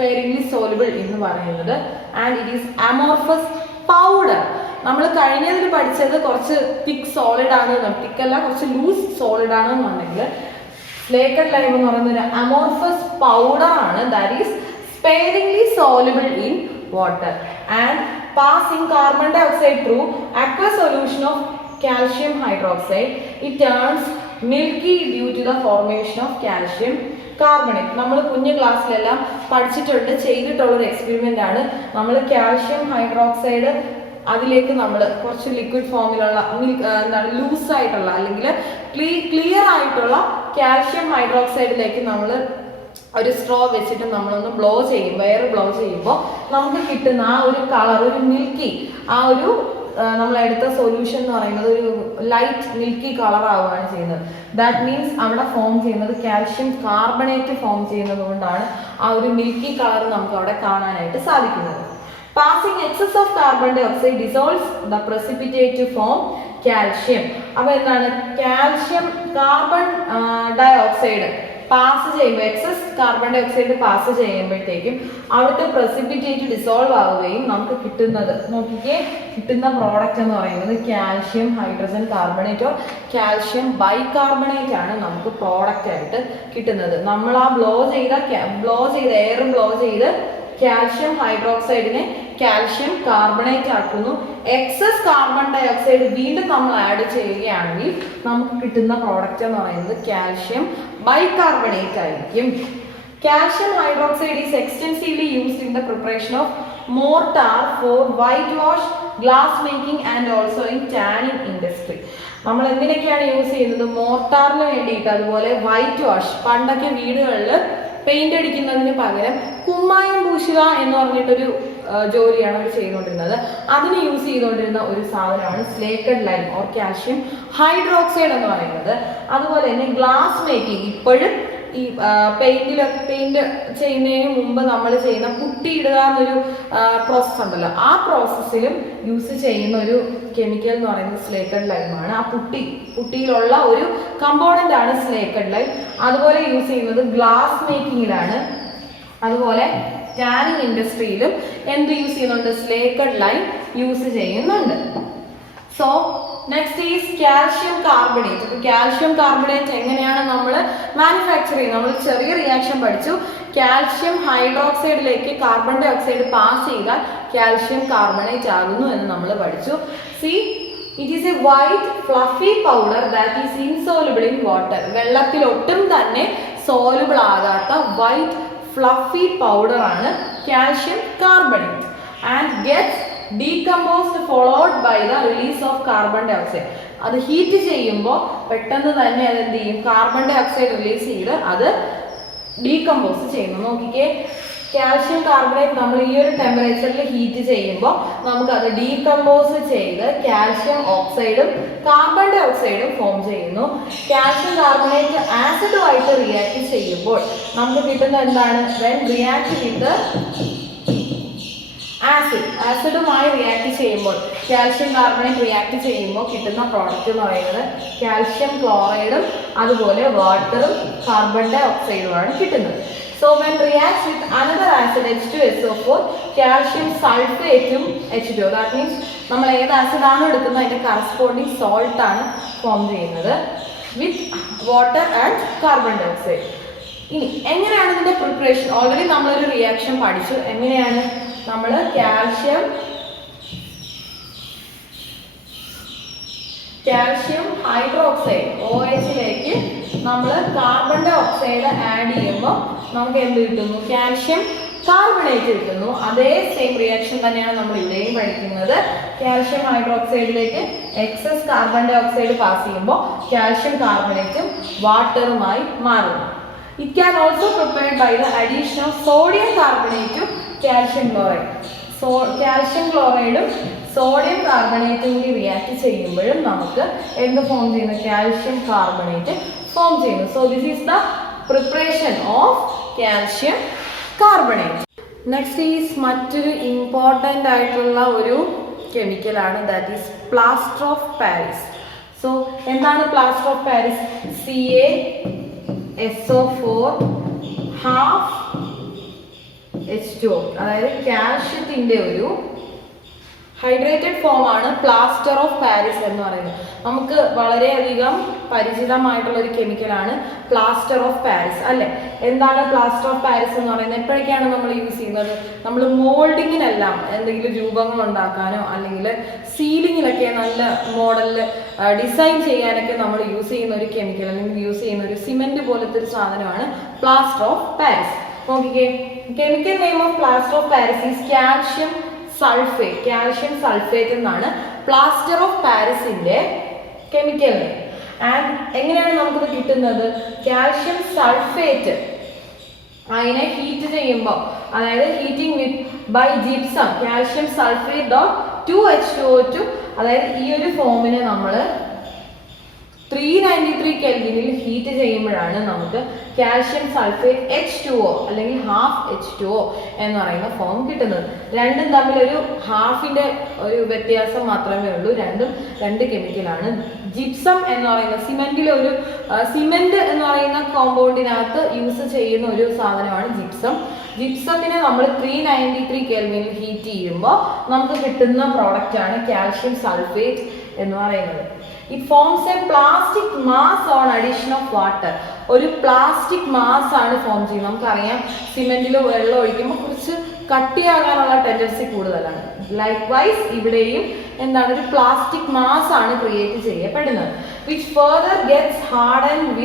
സ്പെയറിംഗ്ലി സോലുബിൾ എന്ന് പറയുന്നത്. And it is amorphous powder. നമ്മൾ കഴിഞ്ഞതിൽ പഠിച്ചത് കുറച്ച് തിക്ക് സോളിഡ് ആണ്, തിക്കല്ല കുറച്ച് ലൂസ് സോളിഡ് ആണെന്നുണ്ടെങ്കിൽ സ്ലേക്കഡ് ലൈം എന്ന് പറയുന്ന ഒരു അമോർഫസ് പൗഡർ ആണ്. That is sparingly soluble in water and passing carbon dioxide through aqueous solution of calcium hydroxide, it turns milky due to the formation of calcium carbonate. നമ്മൾ കുഞ്ഞു ക്ലാസ്സിലെല്ലാം പഠിച്ചിട്ടുണ്ട്, ചെയ്തിട്ടുള്ള ഒരു എക്സ്പെരിമെന്റ് ആണ്. നമ്മൾ കാൽഷ്യം ഹൈഡ്രോക്സൈഡ് അതിലേക്ക് നമ്മൾ കുറച്ച് ലിക്വിഡ് ഫോമിലുള്ള എന്താണ് ലൂസ് ആയിട്ടുള്ള അല്ലെങ്കിൽ ക്ലിയർ ആയിട്ടുള്ള കാൽഷ്യം ഹൈഡ്രോക്സൈഡിലേക്ക് നമ്മൾ ഒരു സ്ട്രോ വെച്ചിട്ട് നമ്മളൊന്ന് ബ്ലോ ചെയ്യുമ്പോൾ എയർ ബ്ലോ ചെയ്യുമ്പോൾ നമുക്ക് കിട്ടുന്ന ആ ഒരു കളർ, ഒരു മിൽക്കി, ആ ഒരു നമ്മളെടുത്ത സൊല്യൂഷൻ എന്ന് പറയുന്നത് ഒരു ലൈറ്റ് മിൽക്കി കളർ ആവുകയാണ് ചെയ്യുന്നത്. ദാറ്റ് മീൻസ് അവിടെ ഫോം ചെയ്യുന്നത് കാൽഷ്യം കാർബണേറ്റ് ഫോം ചെയ്യുന്നത് കൊണ്ടാണ് ആ ഒരു മിൽക്കി കളർ നമുക്ക് അവിടെ കാണാനായിട്ട് സാധിക്കുന്നത്. Passing excess of carbon dioxide dissolves the precipitate to form calcium. അപ്പോൾ എന്താണ് calcium carbon dioxide pass ചെയ്യുമ്പോൾ excess carbon dioxide pass ചെയ്യുമ്പോഴത്തേക്കും അവിടുത്തെ പ്രസിപ്പിറ്റേറ്റ് ഡിസോൾവ് ആവുകയും നമുക്ക് കിട്ടുന്നത് നോക്കിക്കേ കിട്ടുന്ന പ്രോഡക്റ്റ് എന്ന് പറയുന്നത് കാൽഷ്യം ഹൈഡ്രജൻ കാർബണേറ്റോ കാൽഷ്യം ബൈകാർബണേറ്റ് ആണ് നമുക്ക് പ്രോഡക്റ്റ് ആയിട്ട് കിട്ടുന്നത്. നമ്മൾ ആ ബ്ലോ ചെയ്ത എയർ ബ്ലോ ചെയ്ത് കാൽഷ്യം ഹൈഡ്രോക്സൈഡിനെ കാൽഷ്യം കാർബണേറ്റ് ആക്കുന്നു. എക്സസ് കാർബൺ ഡൈ ഓക്സൈഡ് വീണ്ടും നമ്മൾ ആഡ് ചെയ്യുകയാണെങ്കിൽ നമുക്ക് കിട്ടുന്ന പ്രോഡക്റ്റ് എന്ന് പറയുന്നത് കാൽഷ്യം ബൈകാർബണേറ്റ് ആയിരിക്കും. Calcium hydroxide is extensively used in the preparation of mortar for white wash, glass making and also in tanning industry. നമ്മൾ എന്തിനൊക്കെയാണ് യൂസ് ചെയ്യുന്നത്? മോർട്ടാറിന് വേണ്ടിയിട്ട്, അതുപോലെ വൈറ്റ് വാഷ്, പണ്ടൊക്കെ വീടുകളിൽ പെയിന്റ് അടിക്കുന്നതിന് പകരം കുമ്മായം പൂശുക എന്ന് പറഞ്ഞിട്ടൊരു ജോലിയാണ് അവർ ചെയ്തുകൊണ്ടിരുന്നത്. അതിന് യൂസ് ചെയ്തുകൊണ്ടിരുന്ന ഒരു സാധനമാണ് slaked lime or calcium hydroxide എന്ന് പറയുന്നത്. അതുപോലെ തന്നെ ഗ്ലാസ് മേക്കിംഗ്, ഇപ്പോഴും ഈ പെയിന്റ് ചെയ്യുന്നതിന് മുമ്പ് നമ്മൾ ചെയ്യുന്ന പുട്ടിയിടുക എന്നൊരു പ്രോസസ്സ് ഉണ്ടല്ലോ, ആ പ്രോസസ്സിലും യൂസ് ചെയ്യുന്ന ഒരു കെമിക്കൽ എന്ന് പറയുന്നത് സ്ലേക്കഡ് ലൈമാണ്. ആ പുട്ടിയിലുള്ള ഒരു കമ്പോണന്റ് ആണ് സ്ലേക്കഡ് ലൈം. അതുപോലെ യൂസ് ചെയ്യുന്നത് ഗ്ലാസ് മേക്കിങ്ങിലാണ്. അതുപോലെ ടാനിങ് ഇൻഡസ്ട്രിയിലും എന്ത് യൂസ് ചെയ്യുന്നുണ്ട്? സ്ലേക്കഡ് ലൈം യൂസ് ചെയ്യുന്നുണ്ട്. So next is calcium carbonate. അപ്പോൾ കാൽഷ്യം കാർബണേറ്റ് എങ്ങനെയാണ് നമ്മൾ മാനുഫാക്ചർ ചെയ്യുന്നത്? നമ്മൾ ചെറിയ റിയാക്ഷൻ പഠിച്ചു. കാൽഷ്യം ഹൈഡ്രോക്സൈഡിലേക്ക് കാർബൺ ഡൈ ഓക്സൈഡ് പാസ് ചെയ്താൽ കാൽഷ്യം കാർബണേറ്റ് ആകുന്നു എന്ന് നമ്മൾ പഠിച്ചു. See it is a white fluffy powder that is insoluble in water. വെള്ളത്തിൽ ഒട്ടും തന്നെ സോലുബിൾ ആകാത്ത വൈറ്റ് ഫ്ലഫി പൗഡർ ആണ് calcium carbonate and gets decomposed followed by the release of carbon dioxide. അത് ഹീറ്റ് ചെയ്യുമ്പോൾ പെട്ടെന്ന് തന്നെ അത് എന്ത് ചെയ്യും? കാർബൺ ഡൈ ഓക്സൈഡ് റിലീസ് ചെയ്ത് അത് ഡീകമ്പോസ് ചെയ്യുന്നു. നോക്കിക്കേ, കാൽഷ്യം കാർബണേറ്റ് നമ്മൾ ഈ ഒരു ടെമ്പറേച്ചറിൽ ഹീറ്റ് ചെയ്യുമ്പോൾ നമുക്ക് അത് ഡീകമ്പോസ് ചെയ്ത് കാൽഷ്യം ഓക്സൈഡും കാർബൺ ഡൈ ഓക്സൈഡും ഫോം ചെയ്യുന്നു. കാൽഷ്യം കാർബണേറ്റ് ആസിഡുമായിട്ട് റിയാക്ട് ചെയ്യുമ്പോൾ നമുക്ക് കിട്ടുന്ന എന്താണ്? വെൻ റിയാക്ട് വിത്ത് ആസിഡുമായി റിയാക്ട് ചെയ്യുമ്പോൾ, കാൽഷ്യം കാർബണേറ്റ് റിയാക്ട് ചെയ്യുമ്പോൾ കിട്ടുന്ന പ്രോഡക്റ്റ് എന്ന് പറയുന്നത് കാൽഷ്യം ക്ലോറൈഡും അതുപോലെ വാട്ടറും കാർബൺ ഡൈ ഓക്സൈഡുമാണ് കിട്ടുന്നത്. So when reacts with another acid H2SO4, calcium സൾഫേറ്റും H2O, ദാറ്റ് മീൻസ് നമ്മൾ ഏത് ആസിഡാണോ എടുക്കുന്നത് അതിൻ്റെ കറസ്പോണ്ടിങ് സോൾട്ട് ആണ് ഫോം ചെയ്യുന്നത് with water and carbon dioxide. ഇനി എങ്ങനെയാണ് ഇതിൻ്റെ പ്രിപ്പറേഷൻ? ഓൾറെഡി നമ്മളൊരു റിയാക്ഷൻ പഠിച്ചു. എങ്ങനെയാണ് നമ്മൾ കാൽഷ്യം ഹൈഡ്രോക്സൈഡ് OH-ലേക്ക് നമ്മൾ കാർബൺ ഡൈ ഓക്സൈഡ് ആഡ് ചെയ്യുമ്പോൾ നമുക്ക് എന്ത് കിട്ടുന്നു? കാൽഷ്യം കാർബണേറ്റ് കിട്ടുന്നു. അതേ സെയിം റിയാക്ഷൻ തന്നെയാണ് നമ്മൾ ഇവിടെയും പഠിക്കുന്നത്. കാൽഷ്യം ഹൈഡ്രോക്സൈഡിലേക്ക് excess carbon dioxide pass ചെയ്യുമ്പോൾ കാൽഷ്യം കാർബണേറ്റും വാട്ടറുമായി മാറുന്നു. It can also prepared by the addition of sodium carbonate to calcium chloride. So calcium chloride sodium carbonate കൂടി റിയാക്ട് ചെയ്യുമ്പോഴും നമുക്ക് എന്ത് ഫോം ചെയ്യുന്നു? കാൽഷ്യം കാർബണേറ്റ് ഫോം ചെയ്യുന്നു. So this is the preparation of calcium carbonate. Next is മറ്റൊരു important ആയിട്ടുള്ള ഒരു കെമിക്കലാണ്, that is plaster of Paris. So എന്താണ് plaster of Paris? CaSO4 half H2O. അതായത് കാൽഷ്യത്തിന്റെ ഒരു ഹൈഡ്രേറ്റഡ് ഫോം ആണ് പ്ലാസ്റ്റർ ഓഫ് പാരീസ് എന്ന് പറയുന്നത്. നമുക്ക് വളരെയധികം പരിചിതമായിട്ടുള്ള ഒരു കെമിക്കലാണ് പ്ലാസ്റ്റർ ഓഫ് പാരീസ് അല്ലെ. എന്താണ് പ്ലാസ്റ്റർ ഓഫ് പാരീസ് എന്ന് പറയുന്നത്? എപ്പോഴൊക്കെയാണ് നമ്മൾ യൂസ് ചെയ്യുന്നത്? നമ്മൾ മോൾഡിങ്ങിനെല്ലാം എന്തെങ്കിലും രൂപങ്ങൾ ഉണ്ടാക്കാനോ അല്ലെങ്കിൽ സീലിങ്ങിലൊക്കെ നല്ല മോഡലിൽ ഡിസൈൻ ചെയ്യാനൊക്കെ നമ്മൾ യൂസ് ചെയ്യുന്ന ഒരു കെമിക്കൽ അല്ലെങ്കിൽ യൂസ് ചെയ്യുന്ന ഒരു സിമെന്റ് പോലത്തെ ഒരു സാധനമാണ് പ്ലാസ്റ്റർ ഓഫ് പാരീസ്. നോക്കിക്കേ, chemical name of plaster of Paris is calcium sulphate. Calcium sulphate എന്നാണ് പ്ലാസ്റ്റർ ഓഫ് പാരീസിന്റെ കെമിക്കൽ നെയിം. ആൻഡ് എങ്ങനെയാണ് നമുക്കിത് കിട്ടുന്നത്? കാൽഷ്യം സൾഫേറ്റ് അതിനെ ഹീറ്റ് ചെയ്യുമ്പോൾ, അതായത് heating with by gypsum calcium sulphate dot 2H2O2, അതായത് ഈ ഒരു ഫോമിനെ നമ്മൾ 393 കെൽവിനിൽ ഹീറ്റ് ചെയ്യുമ്പോഴാണ് നമുക്ക് കാൽഷ്യം സൾഫേറ്റ് H2O അല്ലെങ്കിൽ ഹാഫ് H2O എന്ന് പറയുന്ന ഫോം കിട്ടുന്നത്. രണ്ടും തമ്മിൽ ഒരു ഹാഫിന്റെ ഒരു വ്യത്യാസം മാത്രമേ ഉള്ളൂ. രണ്ടും രണ്ട് കെമിക്കലാണ്. ജിപ്സം എന്ന് പറയുന്ന സിമെന്റിലെ ഒരു സിമെന്റ് എന്ന് പറയുന്ന കോമ്പൗണ്ടിനകത്ത് യൂസ് ചെയ്യുന്ന ഒരു സാധനമാണ് ജിപ്സം. ജിപ്സത്തിനെ നമ്മൾ 393 കെൽവിനിൽ ഹീറ്റ് ചെയ്യുമ്പോൾ നമുക്ക് കിട്ടുന്ന പ്രോഡക്റ്റ് ആണ് കാൽഷ്യം സൾഫേറ്റ് എന്ന് പറയുന്നത്. It forms a plastic mass on addition of water. ഒരു പ്ലാസ്റ്റിക് മാസ് ആണ് ഫോം ചെയ്യുന്നത്. നമുക്കറിയാം സിമെന്റിൽ വെള്ളം ഒഴിക്കുമ്പോൾ കുറച്ച് കട്ടിയാകാനുള്ള ടെൻഡൻസി കൂടുതലാണ്. ലൈക്ക്വൈസ് ഇവിടെയും എന്താണ് ഒരു പ്ലാസ്റ്റിക് മാസ് ആണ് ക്രിയേറ്റ് ചെയ്യപ്പെടുന്നത്. which further gets hardened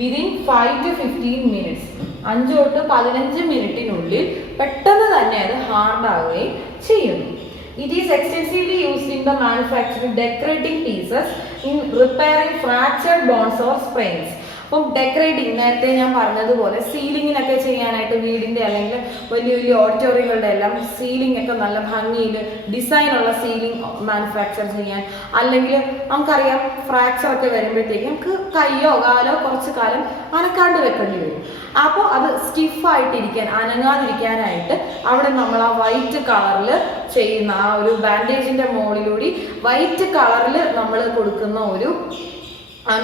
within 5 to 15 minutes. 5 തൊട്ട് 15 മിനിറ്റിനുള്ളിൽ പെട്ടെന്ന് തന്നെ അത് ഹാർഡ് ആവുകയും ചെയ്യുന്നു. It is extensively used in the manufacturing decorating pieces in repairing fractured bones or sprains. അപ്പം ഡെക്കറേറ്റിംഗ് നേരത്തെ ഞാൻ പറഞ്ഞതുപോലെ സീലിങ്ങിനൊക്കെ ചെയ്യാനായിട്ട് വീടിൻ്റെ അല്ലെങ്കിൽ വലിയ വലിയ ഓഡിറ്റോറിയങ്ങളുടെ എല്ലാം സീലിംഗ് ഒക്കെ നല്ല ഭംഗിയിൽ ഡിസൈനുള്ള സീലിംഗ് മാനുഫാക്ചർ ചെയ്യാൻ, അല്ലെങ്കിൽ നമുക്കറിയാം ഫ്രാക്ചർ ഒക്കെ വരുമ്പോഴത്തേക്കും നമുക്ക് കയ്യോ കാലോ കുറച്ച് കാലം അനക്കാണ്ട് വെക്കേണ്ടി വരും. അപ്പോൾ അത് സ്റ്റിഫായിട്ടിരിക്കാൻ, അനങ്ങാതിരിക്കാനായിട്ട് അവിടെ നമ്മൾ ആ വൈറ്റ് കളറിൽ ചെയ്യുന്ന ആ ഒരു ബാൻഡേജിന്റെ മുകളിലൂടെ വൈറ്റ് കളറിൽ നമ്മൾ കൊടുക്കുന്ന ഒരു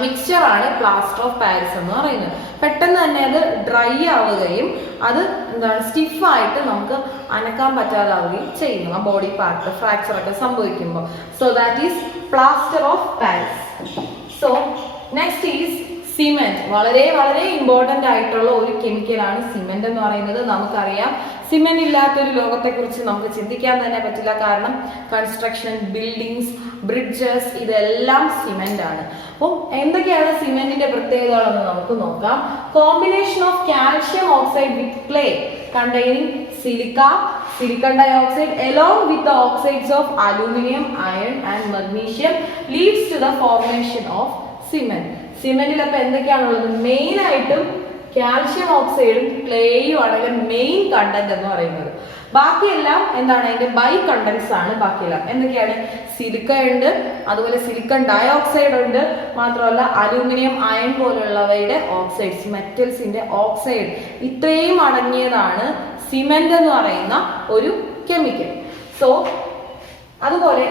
മിക്സ്ചറാണ് പ്ലാസ്റ്റർ ഓഫ് പാരീസ് എന്ന് പറയുന്നത്. പെട്ടെന്ന് തന്നെ അത് ഡ്രൈ ആവുകയും അത് എന്താണ് സ്റ്റിഫായിട്ട് നമുക്ക് അനക്കാൻ പറ്റാതാവുകയും ചെയ്യുന്നു ആ ബോഡി പാർട്ട് ഫ്രാക്ചർ ഒക്കെ സംഭവിക്കുമ്പോൾ. So that is plaster of Paris. So next is cement. വളരെ വളരെ ഇമ്പോർട്ടൻ്റ് ആയിട്ടുള്ള ഒരു കെമിക്കലാണ് സിമെന്റ് എന്ന് പറയുന്നത്. നമുക്കറിയാം സിമെന്റ് ഇല്ലാത്തൊരു ലോകത്തെക്കുറിച്ച് നമുക്ക് ചിന്തിക്കാൻ തന്നെ പറ്റില്ല. കാരണം കൺസ്ട്രക്ഷൻ, ബിൽഡിങ്സ്, ബ്രിഡ്ജസ് ഇതെല്ലാം സിമെന്റ് ആണ്. അപ്പം എന്തൊക്കെയാണ് സിമെന്റിന്റെ പ്രത്യേകതകളെന്ന് നമുക്ക് നോക്കാം. Combination of calcium oxide with clay containing silica, silicon dioxide along with the oxides of aluminum, iron and magnesium leads to the formation of cement. സിമെന്റിൽ അപ്പൊ എന്തൊക്കെയാണുള്ളത്? മെയിൻ ആയിട്ടും കാൽഷ്യം ഓക്സൈഡും ക്ലേയും ആണ് main content എന്ന് പറയുന്നത്. ബാക്കിയെല്ലാം എന്താണ്? അതിന്റെ ബൈ കണ്ടന്റ്സ് ആണ്. ബാക്കിയെല്ലാം എന്തൊക്കെയാണ്? സിലിക്ക ഉണ്ട്, അതുപോലെ സിലിക്കൺ ഡയോക്സൈഡ് ഉണ്ട്, മാത്രമല്ല അലൂമിനിയം, അയൺ പോലുള്ളവയുടെ ഓക്സൈഡ്സ്, മെറ്റൽസിന്റെ ഓക്സൈഡ്, ഇത്രയും അടങ്ങിയതാണ് സിമെന്റ് എന്ന് പറയുന്ന ഒരു കെമിക്കൽ. സോ അതുപോലെ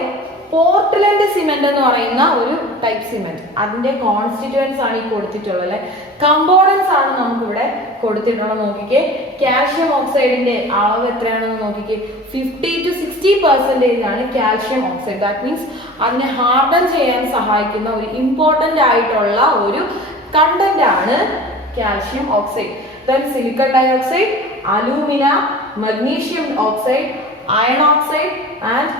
പോർട്ട്ലൻഡ് സിമെന്റ് എന്ന് പറയുന്ന ഒരു ടൈപ്പ് സിമെന്റ്, അതിന്റെ കോൺസ്റ്റിറ്റ്യൂവൻസ് ആണ് ഈ കൊടുത്തിട്ടുള്ളത്. കമ്പോണൻസ് ആണ് നമുക്കിവിടെ കൊടുത്തിട്ടുള്ളത്. നോക്കിക്കേ, കാൽഷ്യം ഓക്സൈഡിന്റെ അളവ് എത്രയാണെന്ന് നോക്കിക്കേ. 50 to 60% ആണ് കാൽഷ്യം ഓക്സൈഡ്. ദാറ്റ് മീൻസ് അതിനെ ഹാർഡൻ ചെയ്യാൻ സഹായിക്കുന്ന ഒരു ഇമ്പോർട്ടന്റ് ആയിട്ടുള്ള ഒരു കണ്ടന്റ് ആണ് calcium oxide. Then silicon dioxide, alumina, magnesium oxide, iron oxide and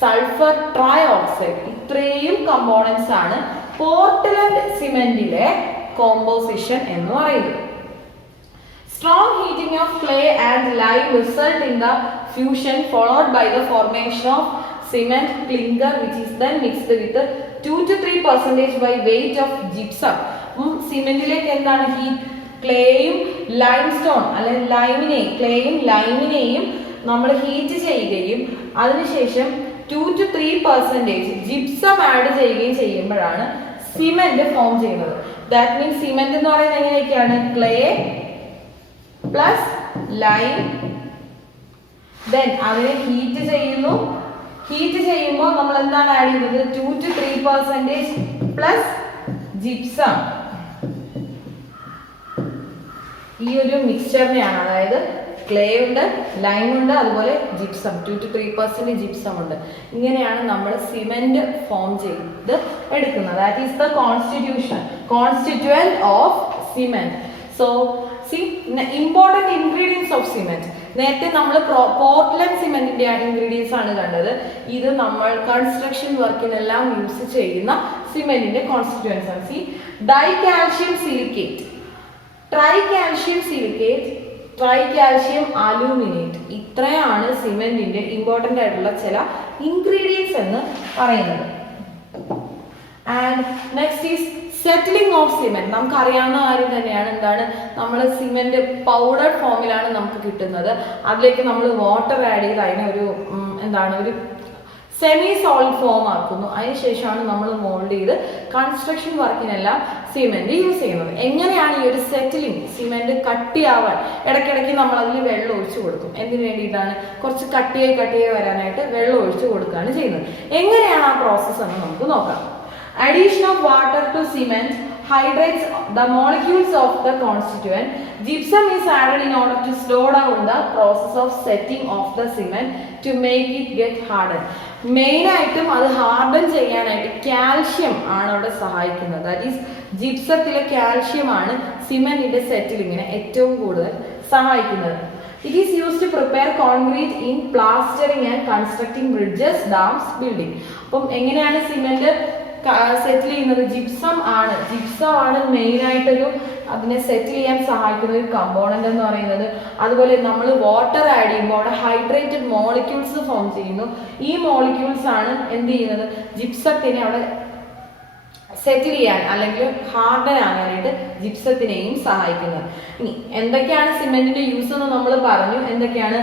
sulphur trioxide, ഇത്രയും കമ്പോണൻസ് ആണ് പോർട്ട്ലൻഡ് സിമെന്റിലെ കോമ്പോസിഷൻ എന്ന് പറയുന്നത്. Strong heating of clay and lime result in the fusion followed by the formation of cement clinker which is then mixed with 2 to 3% by weight of gypsum. സിമെന്റിലേക്ക് എന്താണ്? ക്ലേയും limestone അല്ലെങ്കിൽ ക്ലേയും ലൈമിനെയും നമ്മൾ heat ചെയ്യുകയും അതിനുശേഷം 2 to 3% gypsum add ചെയ്യുകയും ചെയ്യുമ്പോഴാണ് cement form ചെയ്യുന്നത്. That means cement എന്ന് പറയുന്നത് എങ്ങനെയൊക്കെയാണ്? ക്ലേ പ്ലസ് ലൈം, ദെൻ അതിനെ ഹീറ്റ് ചെയ്യുന്നു. ഹീറ്റ് ചെയ്യുമ്പോൾ നമ്മൾ എന്താണ് ആഡ് ചെയ്യുന്നത്? 2 to 3% പ്ലസ് ജിപ്സം. ഈ ഒരു മിക്സ്ചറിനെയാണ്, അതായത് ക്ലേ ഉണ്ട്, ലൈം ഉണ്ട്, അതുപോലെ ജിപ്സം 2 to 3% ജിപ്സം ഉണ്ട്. ഇങ്ങനെയാണ് നമ്മൾ സിമെന്റ് ഫോം ചെയ്ത് എടുക്കുന്നത്. That is the constituent of cement. So important ingredients of cement. നേരത്തെ നമ്മൾ പോർട്ട്ലൻഡ് സിമെന്റിന്റെ ഇൻഗ്രീഡിയൻസ് ആണ് കണ്ടത്. ഇത് നമ്മൾ കൺസ്ട്രക്ഷൻ വർക്കിനെല്ലാം യൂസ് ചെയ്യുന്ന സിമെന്റിന്റെ കോൺസ്റ്റിറ്റ്യൂവൻസ് ആണ്. ഡൈകാൽഷ്യം സിലിക്കേറ്റ്, ട്രൈകാൽഷ്യം സിലിക്കേറ്റ്, ട്രൈകാൽഷ്യം അലൂമിനേറ്റ്. ഇത്രയാണ് സിമെന്റിന്റെ ഇമ്പോർട്ടൻ്റ് ആയിട്ടുള്ള ചില ഇൻഗ്രീഡിയൻസ് എന്ന് പറയുന്നത്. And next is settling of cement. നമുക്കറിയാവുന്ന കാര്യം തന്നെയാണ്. എന്താണ്, നമ്മൾ സിമെന്റ് പൗഡർ ഫോമിലാണ് നമുക്ക് കിട്ടുന്നത്. അതിലേക്ക് നമ്മൾ വാട്ടർ ആഡ് ചെയ്ത് അതിനെ ഒരു സെമി സോളിഡ് ഫോം ആക്കുന്നു. അതിനുശേഷമാണ് നമ്മൾ മോൾഡ് ചെയ്ത് കൺസ്ട്രക്ഷൻ വർക്കിനെല്ലാം സിമെന്റ് യൂസ് ചെയ്യുന്നത്. എങ്ങനെയാണ് ഈ ഒരു സെറ്റിലിംഗ്, സിമെന്റ് കട്ടിയാവാൻ ഇടയ്ക്കിടയ്ക്ക് നമ്മൾ അതിൽ വെള്ളം ഒഴിച്ചു കൊടുക്കും. എന്തിനു വേണ്ടിയിട്ടാണ്? കുറച്ച് കട്ടിയായി വരാനായിട്ട് വെള്ളം ഒഴിച്ചു കൊടുക്കുകയാണ് ചെയ്യുന്നത്. എങ്ങനെയാണ് ആ പ്രോസസ്സ് എന്ന് നമുക്ക് നോക്കാം. Addition of water to cement hydrates the molecules of the constituent. Gypsum is added in order to slow down the process of setting of the cement to make it get hardened. Main ആയിട്ടും അത് harden ചെയ്യാനായിട്ട് calcium ആണ് അവിടെ സഹായിക്കുന്നത്. That is ജിപ്സത്തിലെ calcium ആണ് സിമെന്റിന്റെ സെറ്റിലിങ്ങിനെ ഏറ്റവും കൂടുതൽ സഹായിക്കുന്നത്. It is used to prepare concrete in plastering and constructing bridges, dams, building. അപ്പം എങ്ങനെയാണ് സിമെന്റ് സെറ്റിൽ ചെയ്യുന്നത്? ജിപ്സം ആണ് മെയിൻ ആയിട്ടൊരു അതിനെ സെറ്റിൽ ചെയ്യാൻ സഹായിക്കുന്ന ഒരു കമ്പോണന്റ് എന്ന് പറയുന്നത്. അതുപോലെ നമ്മൾ വാട്ടർ ആഡ് ചെയ്യുമ്പോൾ അവിടെ ഹൈഡ്രേറ്റഡ് മോളിക്യൂൾസ് ഫോം ചെയ്യുന്നു. ഈ മോളിക്യൂൾസ് ആണ് എന്ത് ചെയ്യുന്നത്? ജിപ്സത്തിനെ അവിടെ സെറ്റിൽ ചെയ്യാൻ അല്ലെങ്കിൽ ഹാർഡൻ ആകാനായിട്ട് ജിപ്സത്തിനെയും സഹായിക്കുന്നത്. ഇനി എന്തൊക്കെയാണ് സിമെന്റിന്റെ യൂസ് എന്ന് നമ്മൾ പറഞ്ഞു. എന്തൊക്കെയാണ്?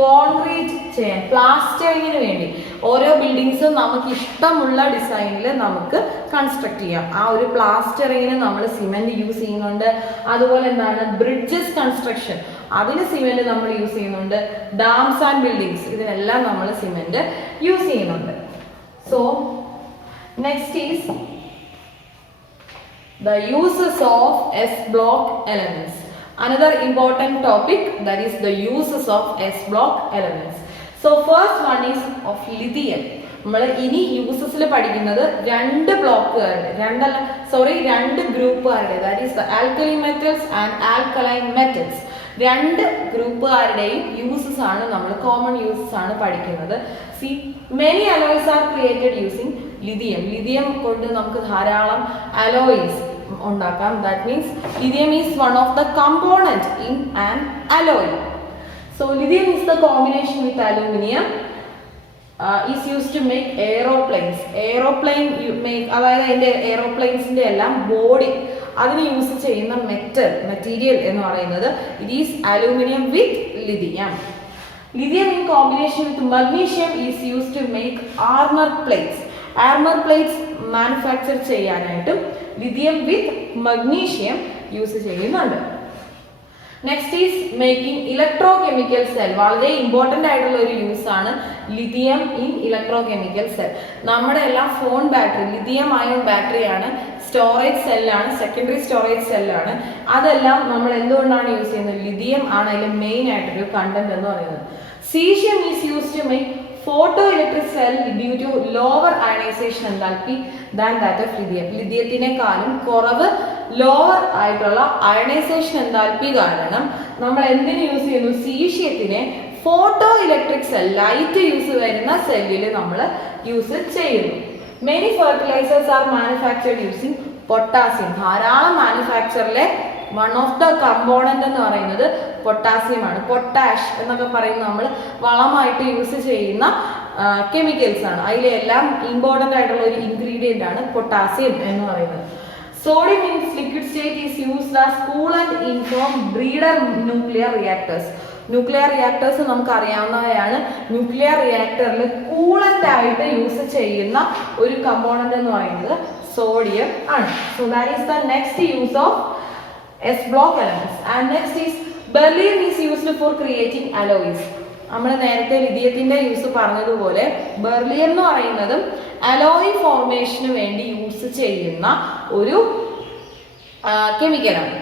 കോൺക്രീറ്റ് ചെയ്യാൻ, പ്ലാസ്റ്ററിങ്ങിന് വേണ്ടി. ഓരോ ബിൽഡിങ്സും നമുക്ക് ഇഷ്ടമുള്ള ഡിസൈനിൽ നമുക്ക് കൺസ്ട്രക്ട് ചെയ്യാം. ആ ഒരു പ്ലാസ്റ്ററിങ്ങിന് നമ്മൾ സിമെന്റ് യൂസ് ചെയ്യുന്നുണ്ട്. അതുപോലെ എന്താണ്, ബ്രിഡ്ജസ് കൺസ്ട്രക്ഷൻ, അതിന് സിമെന്റ് നമ്മൾ യൂസ് ചെയ്യുന്നുണ്ട്. ഡാംസ് ആൻഡ് ബിൽഡിങ്സ്, ഇതിനെല്ലാം നമ്മൾ സിമെന്റ് യൂസ് ചെയ്യുന്നുണ്ട്. So next is the uses of S block elements. Another important topic, that is the uses of S block elements. So first one is of lithium. നമ്മൾ ഇനി യൂസസിൽ പഠിക്കുന്നത് രണ്ട് ഗ്രൂപ്പുകാരുടെ, that is the alkali metals and alkaline metals. രണ്ട് ഗ്രൂപ്പുകാരുടെയും uses ആണ് നമ്മൾ, കോമൺ യൂസസ് ആണ് പഠിക്കുന്നത്. Many alloys are created using lithium കൊണ്ട് നമുക്ക് ധാരാളം അലോയ്സ് ഉണ്ടാക്കാം. That means lithium is one of the component in an alloy. So lithium is the combination with aluminum is used to make aeroplanes. അതായത് അതിന്റെ എയറോപ്ലെയിൻസിന്റെ എല്ലാം body അതിന് use ചെയ്യുന്ന material എന്ന് പറയുന്നത് it is aluminium with lithium. Lithium in combination with magnesium is used to make armor plates. Manufacture ചെയ്യാനായിട്ടും lithium with magnesium use ചെയ്യുന്നുണ്ട്. Next is making electro chemical cell. വളരെ ഇമ്പോർട്ടൻ്റ് ആയിട്ടുള്ള ഒരു use ആണ് lithium in electro chemical cell. നമ്മുടെ എല്ലാം phone battery lithium ion ബാറ്ററിയാണ്, storage സെല്ലാണ്, സെക്കൻഡറി സ്റ്റോറേജ് സെല്ലാണ്. അതെല്ലാം നമ്മൾ എന്തുകൊണ്ടാണ് യൂസ് ചെയ്യുന്നത്? ലിഥിയം ആണ് അതിൽ മെയിൻ ആയിട്ടൊരു കണ്ടന്റ് എന്ന് പറയുന്നത്. Cesium is used to make photoelectric cell due to lower ionization enthalpy than that of lithium. ലിഥിയത്തിനേക്കാളും കുറവ് ലോവർ ആയിട്ടുള്ള അയണൈസേഷൻ എൻതാൽപ്പി കാരണം നമ്മൾ എന്തിനു യൂസ് ചെയ്യുന്നു? സീഷ്യത്തിനെ photo electric cell, light use വരുന്ന സെല്ലിൽ നമ്മൾ യൂസ് ചെയ്യുന്നു. Many fertilisers are manufactured using potassium. ധാരാളം മാനുഫാക്ചറിലെ വൺ ഓഫ് ദ കമ്പോണന്റ് എന്ന് പറയുന്നത് പൊട്ടാസ്യം ആണ്. പൊട്ടാഷ് എന്നൊക്കെ പറയുന്നത് നമ്മൾ വളമായിട്ട് യൂസ് ചെയ്യുന്ന കെമിക്കൽസ് ആണ്. അതിലെല്ലാം ഇമ്പോർട്ടൻ്റ് ആയിട്ടുള്ള ഒരു ഇൻഗ്രീഡിയൻ്റ് ആണ് പൊട്ടാസ്യം എന്ന് പറയുന്നത്. Sodium in liquid state is used as coolant in form breeder nuclear reactors. Nuclear reactors നമുക്ക് അറിയാവുന്നവയാണ്. ന്യൂക്ലിയർ റിയാക്ടറിൽ കൂളന്റ് ആയിട്ട് യൂസ് ചെയ്യുന്ന ഒരു കമ്പോണന്റ് എന്ന് പറയുന്നത് സോഡിയം ആണ്. So that is the next use of S block elements. And next is beryllium is used for creating alloys. നമ്മൾ നേരത്തെ ലിഥിയത്തിന്റെ യൂസ് പറഞ്ഞതുപോലെ ബെർലിയം എന്ന് പറയുന്നത് അലോയ് ഫോർമേഷന് വേണ്ടി യൂസ് ചെയ്യുന്ന ഒരു കെമിക്കലാണ്.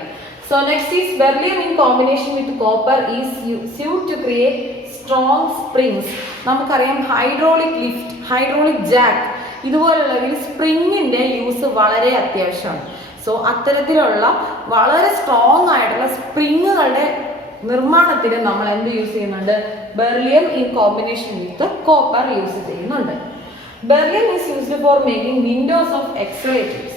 So next is beryllium in combination with copper is used to create strong springs. നമുക്കറിയാം hydraulic lift, hydraulic jack ഇതുപോലുള്ളതിൽ സ്പ്രിങ്ങിന്റെ യൂസ് വളരെ അത്യാവശ്യമാണ്. സോ അത്തരത്തിലുള്ള വളരെ സ്ട്രോങ് ആയിട്ടുള്ള സ്പ്രിങ്ങുകളുടെ നിർമ്മാണത്തിന് നമ്മൾ എന്ത് യൂസ് ചെയ്യുന്നുണ്ട്? Beryllium in combination with copper use ചെയ്യുന്നുണ്ട്. Beryllium is used for making windows of X-ray tubes.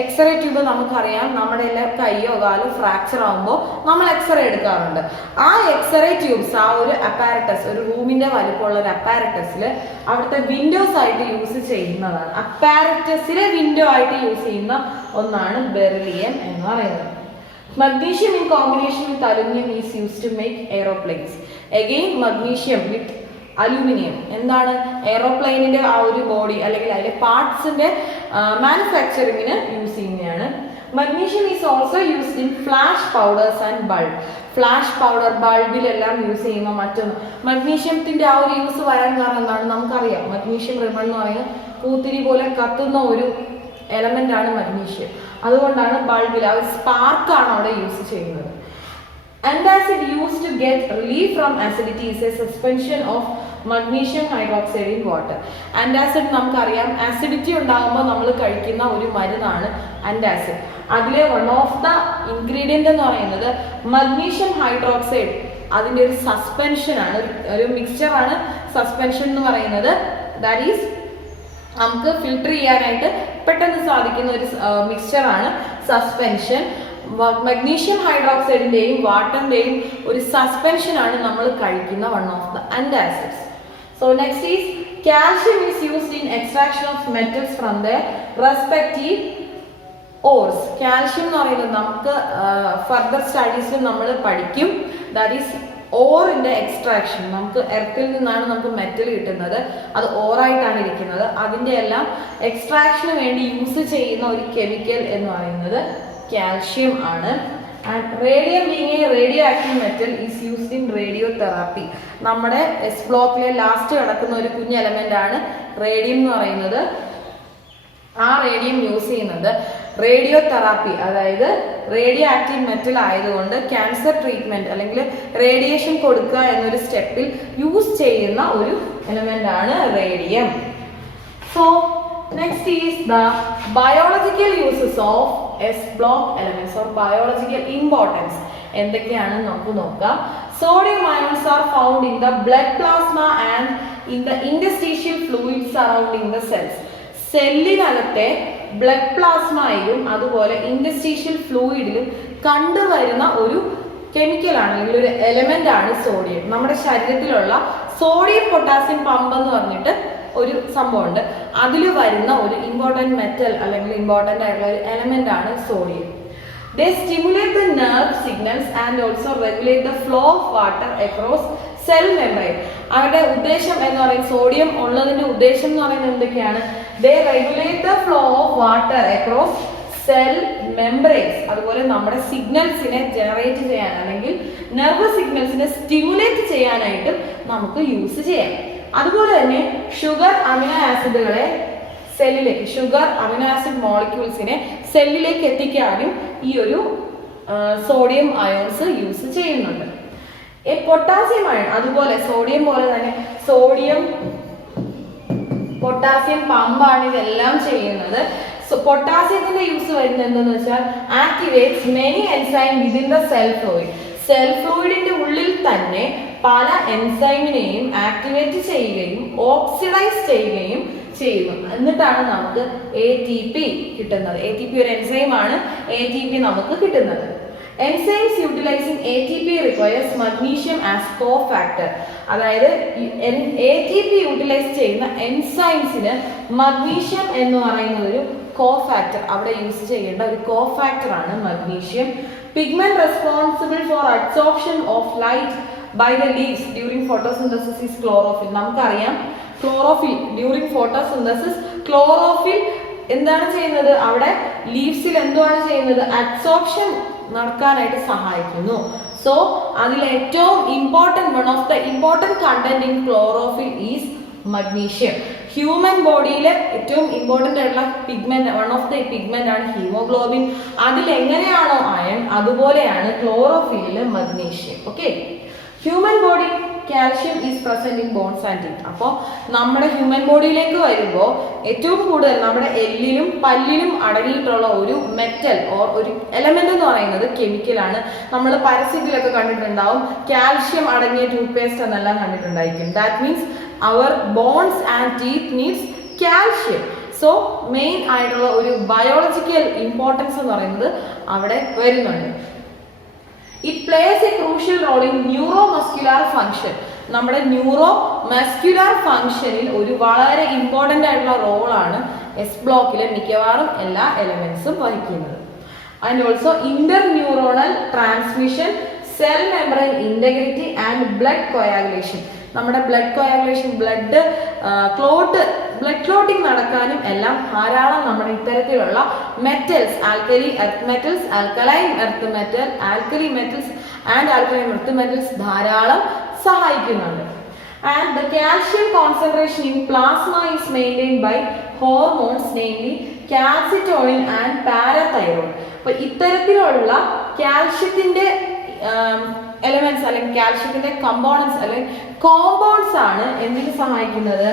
X-ray tube നമുക്കറിയാം, നമ്മുടെ എല്ലാ കൈയോ കാലോ ഫ്രാക്ചർ ആകുമ്പോൾ നമ്മൾ എക്സ്റേ എടുക്കാറുണ്ട്. ആ എക്സ്റേ ട്യൂബ്സ്, ആ ഒരു അപ്പാരറ്റസ്, ഒരു റൂമിന്റെ വലിപ്പമുള്ള ഒരു അപ്പാരറ്റസിൽ അവിടുത്തെ വിൻഡോസ് ആയിട്ട് യൂസ് ചെയ്യുന്നതാണ്. അപ്പാരറ്റസിലെ വിൻഡോ ആയിട്ട് യൂസ് ചെയ്യുന്ന ഒന്നാണ് ബെർലിയം എന്ന് പറയുന്നത്. Magnesium in combination with aluminum is used to make aeroplanes. Again, magnesium with aluminium എന്താണ്? എയ്റോപ്ലെയിനിന്റെ ആ ഒരു ബോഡി അല്ലെങ്കിൽ അതിലെ പാർട്സിന്റെ മാനുഫാക്ചറിങ്ങിന് യൂസ് ചെയ്യുന്നതാണ്. Magnesium is also used in flash powders and bulb. Flash powder, ബൾബിലെല്ലാം യൂസ് ചെയ്യുന്ന മറ്റൊന്ന്. മഗ്നീഷ്യത്തിന്റെ ആ ഒരു യൂസ് വരാൻ കാരണം എന്താണ്? നമുക്കറിയാം, മഗ്നീഷ്യം റിബൺ എന്ന് പറയുന്നത് പൂത്തിരി പോലെ കത്തുന്ന ഒരു എലമെന്റ് ആണ് മഗ്നീഷ്യം. അതുകൊണ്ടാണ് ബൾബിൽ ആ ഒരു സ്പാർക്കാണ് അവിടെ യൂസ് ചെയ്യുന്നത്. Antacid used to get relief from acidity is a suspension of magnesium hydroxide in water. Antacid നമുക്കറിയാം, ആസിഡിറ്റി ഉണ്ടാകുമ്പോൾ നമ്മൾ കഴിക്കുന്ന ഒരു മരുന്നാണ് ആന്റാസിഡ്. അതിലെ വൺ ഓഫ് ദ ഇൻഗ്രീഡിയന്റ് എന്ന് പറയുന്നത് മഗ്നീഷ്യം ഹൈഡ്രോക്സൈഡ്. അതിൻ്റെ ഒരു സസ്പെൻഷൻ ആണ്, ഒരു മിക്സ്ചർ ആണ് സസ്പെൻഷൻ എന്ന് പറയുന്നത്. ദാറ്റ് ഈസ് നമുക്ക് ഫിൽട്ടർ ചെയ്യാനായിട്ട് പെട്ടെന്ന് സാധിക്കുന്ന ഒരു മിക്സ്ചർ ആണ് സസ്പെൻഷൻ. മഗ്നീഷ്യം ഹൈഡ്രോക്സൈഡിന്റെയും വാട്ടറിന്റെയും ഒരു സസ്പെൻഷൻ ആണ് നമ്മൾ കഴിക്കുന്ന one of the antacids. So next is calcium is used in extraction of metals from the respective ores. Calcium എന്ന് പറയുന്നത് നമുക്ക് ഫർദർ സ്റ്റഡീസിൽ നമ്മൾ പഠിക്കും. ദാറ്റ് ഈസ് ഓറിന്റെ എക്സ്ട്രാക്ഷൻ. നമുക്ക് എർത്തിൽ നിന്നാണ് നമുക്ക് മെറ്റൽ കിട്ടുന്നത്, അത് ഓറായിട്ടാണ് ഇരിക്കുന്നത്. അതിന്റെ എല്ലാം എക്സ്ട്രാക്ഷന് വേണ്ടി യൂസ് ചെയ്യുന്ന ഒരു കെമിക്കൽ എന്ന് പറയുന്നത് കാൽഷ്യം ആണ്. And radium being A radio active metal is used in radio therapy. നമ്മുടെ എസ് ബ്ലോക്കിലെ ലാസ്റ്റ് കിടക്കുന്ന ഒരു കുഞ്ഞ് എലമെന്റ് ആണ് റേഡിയം എന്ന് പറയുന്നത്. ആ റേഡിയം യൂസ് ചെയ്യുന്നത് റേഡിയോ തെറാപ്പി, അതായത് റേഡിയോ ആക്റ്റീവ് മെറ്റൽ ആയതുകൊണ്ട് ക്യാൻസർ ട്രീറ്റ്മെന്റ് അല്ലെങ്കിൽ റേഡിയേഷൻ കൊടുക്കുക എന്നൊരു സ്റ്റെപ്പിൽ യൂസ് ചെയ്യുന്ന ഒരു എലമെന്റ് ആണ് radium. So next is the biological uses of S block elements or biological importance. എന്തൊക്കെയാണെന്ന് നമുക്ക് നോക്കാം. Sodium ions are found in the blood plasma and in the interstitial fluids surrounding the cells. സെല്ലിനകത്തെ blood പ്ലാസ്മയിലും അതുപോലെ interstitial ഫ്ലൂയിഡിലും കണ്ടുവരുന്ന ഒരു കെമിക്കലാണ് അല്ലെങ്കിൽ ഒരു എലമെന്റ് ആണ് സോഡിയം. നമ്മുടെ ശരീരത്തിലുള്ള സോഡിയം പൊട്ടാസ്യം പമ്പ് എന്ന് പറഞ്ഞിട്ട് ഒരു സംഭവമുണ്ട്. അതിൽ വരുന്ന ഒരു ഇമ്പോർട്ടൻറ്റ് മെറ്റൽ അല്ലെങ്കിൽ ഇമ്പോർട്ടൻ്റ് ആയിട്ടുള്ള ഒരു എലമെന്റ് ആണ് sodium. They stimulate the nerve signals and also regulate the flow of water across cell membrane. അവരുടെ ഉദ്ദേശം എന്ന് പറയുന്നത്, സോഡിയം ഉള്ളതിന്റെ ഉദ്ദേശം എന്ന് പറയുന്നത് എന്തൊക്കെയാണ്? They regulate the flow of water across cell membranes. അതുപോലെ നമ്മുടെ സിഗ്നൽസിനെ ജനറേറ്റ് ചെയ്യാൻ അല്ലെങ്കിൽ നെർവ് സിഗ്നൽസിനെ സ്റ്റിമുലേറ്റ് ചെയ്യാനായിട്ട് നമുക്ക് യൂസ് ചെയ്യാം. അതുപോലെ തന്നെ ഷുഗർ അമിനോ ആസിഡുകളെ സെല്ലിലേക്ക്, ഷുഗർ അമിനോ ആസിഡ് മോളിക്യൂൾസിനെ സെല്ലിലേക്ക് എത്തിക്കാനും ഈ ഒരു സോഡിയം അയോൺസ് യൂസ് ചെയ്യുന്നുണ്ട്. പൊട്ടാസ്യം അയൺ അതുപോലെ സോഡിയം പോലെ തന്നെ സോഡിയം പൊട്ടാസ്യം പമ്പാണ് ഇതെല്ലാം ചെയ്യുന്നത്. പൊട്ടാസ്യത്തിന്റെ യൂസ് വരുന്നത് എന്താണെന്ന് വെച്ചാൽ activates many enzyme within the cell fluid. Cell ഫ്ലൂയിഡിന്റെ ഉള്ളിൽ തന്നെ പല എൻസൈമിനെയും ആക്ടിവേറ്റ് ചെയ്യുകയും ഓക്സിഡൈസ് ചെയ്യുകയും ചെയ്യുന്നു. എന്നിട്ടാണ് നമുക്ക് ATP കിട്ടുന്നത്. ATP ഒരു എൻസൈമാണ്, ATP നമുക്ക് കിട്ടുന്നത്. Enzymes utilizing ATP requires magnesium as cofactor. അതായത് ATP യൂട്ടിലൈസ് ചെയ്യുന്ന എൻസൈംസിന് മഗ്നീഷ്യം എന്ന് പറയുന്ന ഒരു കോഫാക്ടർ, അവിടെ യൂസ് ചെയ്യേണ്ട ഒരു കോഫാക്ടർ ആണ് magnesium. Pigment responsible for absorption of light by the leaves during photosynthesis is chlorophyll. നമുക്കറിയാം ക്ലോറോഫിൽ ഡ്യൂറിങ് ഫോട്ടോസിന്തസിസ് ക്ലോറോഫിൽ എന്താണ് ചെയ്യുന്നത്? അവിടെ ലീവ്സിൽ എന്താണ് ചെയ്യുന്നത്? അബ്സോർപ്ഷൻ നടക്കാനായിട്ട് സഹായിക്കുന്നു. സോ അതിൽ ഏറ്റവും important one of the important content in chlorophyll is magnesium. Human ബോഡിയിലെ ഏറ്റവും ഇമ്പോർട്ടൻ്റ് ആയിട്ടുള്ള pigment, one of the pigment ആണ് ഹീമോഗ്ലോബിൻ. അതിൽ എങ്ങനെയാണോ അയൺ അതുപോലെയാണ് ക്ലോറോഫില്ലില് magnesium. Okay, human body calcium is present in bones and teeth. അപ്പോൾ നമ്മുടെ ഹ്യൂമൻ ബോഡിയിലേക്ക് വരുമ്പോൾ ഏറ്റവും കൂടുതൽ നമ്മുടെ എല്ലിലും പല്ലിലും അടങ്ങിയിട്ടുള്ള ഒരു മെറ്റൽ ഓർ ഒരു എലമെന്റ് എന്ന് പറയുന്നത് കെമിക്കലാണ്. നമ്മൾ പരസ്യത്തിലൊക്കെ കണ്ടിട്ടുണ്ടാവും കാൽഷ്യം അടങ്ങിയ ടൂത്ത് പേസ്റ്റ് എന്നെല്ലാം കണ്ടിട്ടുണ്ടായിരിക്കും. ദാറ്റ് മീൻസ് അവർ bones and teeth needs calcium. So main ആയിട്ടുള്ള ഒരു ബയോളജിക്കൽ ഇമ്പോർട്ടൻസ് എന്ന് പറയുന്നത് അവിടെ വരുന്നുണ്ട്. It plays a crucial role in neuromuscular function. നമ്മുടെ ന്യൂറോ മസ്കുലാർ ഫംഗ്ഷനിൽ ഒരു വളരെ ഇമ്പോർട്ടൻ്റ് ആയിട്ടുള്ള റോളാണ് എസ് ബ്ലോക്കിലെ മിക്കവാറും എല്ലാ എലമെന്റ്സും വഹിക്കുന്നത്. And also interneuronal transmission, cell membrane integrity and blood coagulation. നമ്മുടെ ബ്ലഡ് കോയാഗുലേഷൻ, ബ്ലഡ് ക്ലോട്ടിംഗ് നടക്കാനും എല്ലാം ധാരാളം നമ്മുടെ ഇത്തരത്തിലുള്ള metals, alkali earth metals, alkaline earth metal, alkali metals and alkaline earth metals ധാരാളം സഹായിക്കുന്നുണ്ട്. And the calcium concentration in plasma is maintained by hormones, namely calcitonin and parathyroid. അപ്പൊ ഇത്തരത്തിലുള്ള കാൽഷ്യത്തിന്റെ elements അല്ലെങ്കിൽ കാൽഷ്യത്തിന്റെ കമ്പോണൻസ് അല്ലെങ്കിൽ കോമ്പൗണ്ട്സ് ആണ് എന്തിന് സഹായിക്കുന്നത്?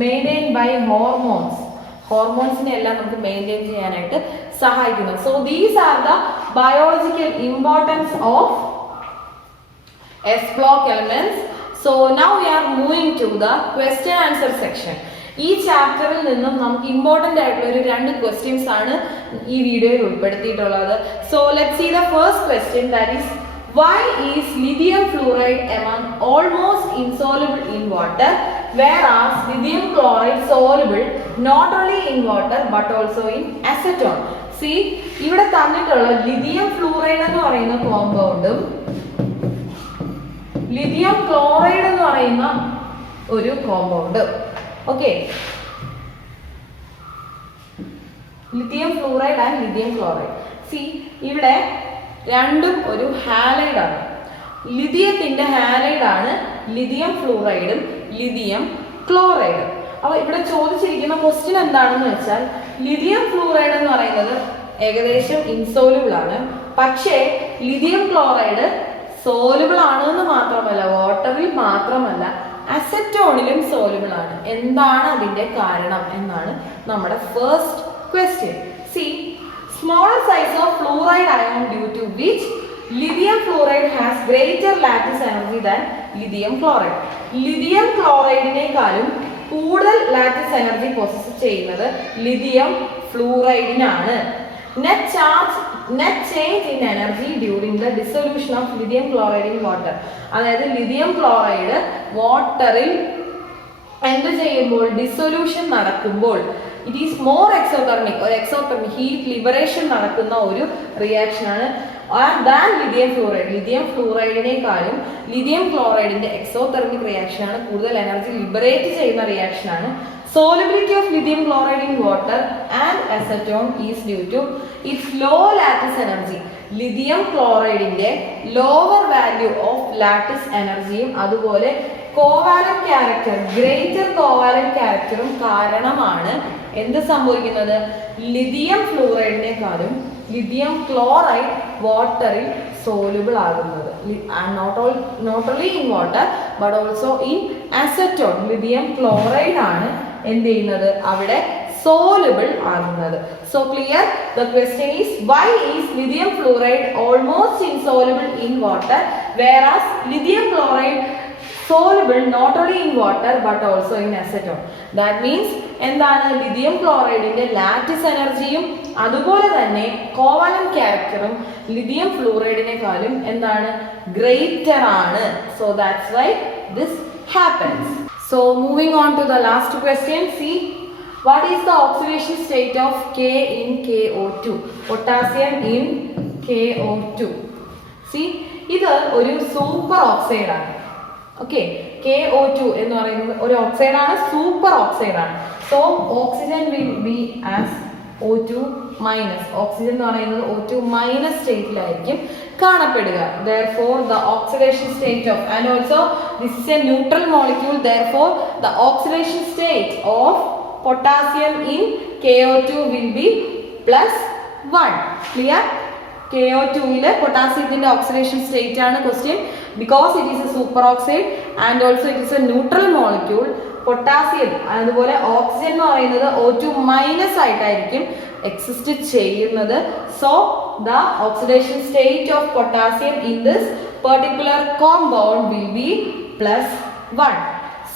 Maintain by hormones. ഹോർമോൺസിനെ എല്ലാം നമുക്ക് മെയിൻറ്റെയിൻ ചെയ്യാനായിട്ട് സഹായിക്കുന്നത്. So these are the biological importance of S block elements. So now we are moving to the question answer section. ഈ ചാപ്റ്ററിൽ നിന്നും നമുക്ക് ഇമ്പോർട്ടൻ്റ് ആയിട്ടുള്ള ഒരു 2 ക്വസ്റ്റ്യൻസ് ആണ് ഈ വീഡിയോയിൽ ഉൾപ്പെടുത്തിയിട്ടുള്ളത്. So let's see the first question, that is why is lithium fluoride among almost insoluble in water, whereas lithium chloride soluble not only in water but also in acetone? See, ഇവിടെ തന്നിട്ടുള്ള lithium fluoride എന്ന് പറയുന്ന കോമ്പൗണ്ടും lithium chloride എന്ന് പറയുന്ന ഒരു compound. Okay, lithium fluoride and lithium chloride. C, ഇവിടെ രണ്ടും ഒരു ഹാലൈഡ് ആണ്. ലിഥിയത്തിന്റെ ഹാലൈഡ് ആണ് ലിഥിയം ഫ്ലൂറൈഡും ലിഥിയം ക്ലോറൈഡും. അപ്പൊ ഇവിടെ ചോദിച്ചിരിക്കുന്ന ക്വസ്റ്റ്യൻ എന്താണെന്ന് വെച്ചാൽ, ലിഥിയം ഫ്ലൂറൈഡ് എന്ന് പറയുന്നത് ഏകദേശം ഇൻസോലുബിൾ ആണ്, പക്ഷേ ലിഥിയം ക്ലോറൈഡ് സോലുബിൾ ആണെന്ന് മാത്രമല്ല, വാട്ടറിൽ മാത്രമല്ല അസറ്റോണിലും സോലുബിൾ ആണ്. എന്താണ് അതിന്റെ കാരണം എന്നാണ് നമ്മുടെ first question. C, smaller size of fluoride ion due to which lithium fluoride has greater lattice energy than lithium chloride. lithium chlorideനേക്കാളും കൂടുതൽ ലാറ്റിസ് എനർജി പൊസസ് ചെയ്യുന്നത് lithium ഫ്ലൂറൈഡിനാണ്. net change in energy during the dissolution of lithium chloride in water. അതായത് lithium chloride വാട്ടറിൽ എന്ത് ചെയ്യുമ്പോൾ, dissolution നടക്കുമ്പോൾ it is more exothermic, ഒരു exothermic heat liberation നടക്കുന്ന ഒരു റിയാക്ഷൻ ആണ് ദാൻ ലിഥിയം ഫ്ലൂറൈഡ്. ലിഥിയം ഫ്ലൂറൈഡിനേക്കാളും ലിഥിയം ക്ലോറൈഡിന്റെ എക്സോതെർമിക് റിയാക്ഷൻ ആണ്, കൂടുതൽ എനർജി ലിബറേറ്റ് ചെയ്യുന്ന റിയാക്ഷൻ ആണ്. Solubility of lithium chloride in water and acetone is due to its low lattice energy. Lithium ക്ലോറൈഡിന്റെ ലോവർ വാല്യൂ ഓഫ് ലാറ്റിസ് എനർജിയും അതുപോലെ കോവാലന്റ് ക്യാരക്ടർ, ഗ്രേറ്റർ കോവാലന്റ് ക്യാരക്ടറും കാരണമാണ് എന്ത് സംഭവിക്കുന്നത്? ലിഥിയം ഫ്ലൂറൈഡിനേക്കാളും ലിഥിയം ക്ലോറൈഡ് വാട്ടറിൽ സോലുബിൾ ആകുന്നത്. Not only in water but also in acetone. Lithium chloride ആണ് എന്ത് ചെയ്യുന്നത്? അവിടെ soluble ആകുന്നത്. So clear? The question is, why is lithium fluoride almost insoluble in water, whereas lithium chloride soluble not only in water but also in acetone? That means എന്താണ്? Lithium ക്ലോറൈഡിന്റെ lattice എനർജിയും അതുപോലെ തന്നെ covalent ക്യാരക്ടറും lithium ഫ്ലൂറൈഡിനേക്കാളും എന്താണ്? Greater ആണ്. So that's why this happens. So moving on to the last question. See, what is the oxidation state of K in KO2? Potassium in KO2. See, ഇത് ഒരു super oxide ആണ്. Okay, KO2 എന്ന് പറയുന്നത് ഒരു oxide ആണ്, superoxide ആണ്. So oxygen will be as O2 minus. Oxygen എന്ന് പറയുന്നത് O2 മൈനസ് സ്റ്റേറ്റിലായിരിക്കും കാണപ്പെടുക. Therefore the oxidation state of, and also this is a neutral molecule, therefore the oxidation state of potassium in KO2 will be +1. Clear? KO2 ile potassium oxidation state ആണ് question, because it is a superoxide and also it is a neutral molecule. Potassium അതുപോലെ oxygen എന്ന് പറയുന്നത് O2- ആയിട്ടായിരിക്കും exist ചെയ്യുന്നത്. So the oxidation state of potassium in this particular compound will be +1.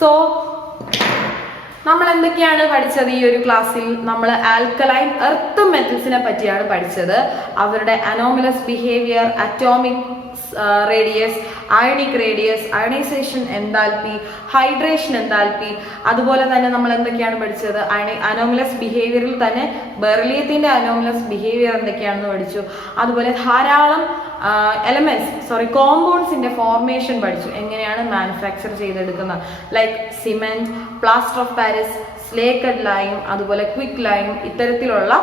So നമ്മൾ എന്തൊക്കെയാണ് പഠിച്ചത് ഈ ഒരു ക്ലാസ്സിൽ? നമ്മൾ ആൽക്കലൈൻ എർത്ത് മെറ്റൽസിനെ പറ്റിയാണ് പഠിച്ചത്. അവരുടെ anomalous behaviour, atomic radius, ionic radius, ionisation enthalpy, hydration enthalpy. അതുപോലെ തന്നെ നമ്മൾ എന്തൊക്കെയാണ് പഠിച്ചത്? അനോമലസ് ബിഹേവിയറിൽ തന്നെ ബെറിലിയത്തിന്റെ അനോമലസ് ബിഹേവിയർ എന്തൊക്കെയാണെന്ന് പഠിച്ചു. അതുപോലെ ധാരാളം കോമ്പൗണ്ട്സിന്റെ ഫോർമേഷൻ പഠിച്ചു, എങ്ങനെയാണ് മാനുഫാക്ചർ ചെയ്തെടുക്കുന്നത്. Like cement, plaster of Paris, slaked lime, അതുപോലെ ക്വിക്ക് ലൈം, ഇത്തരത്തിലുള്ള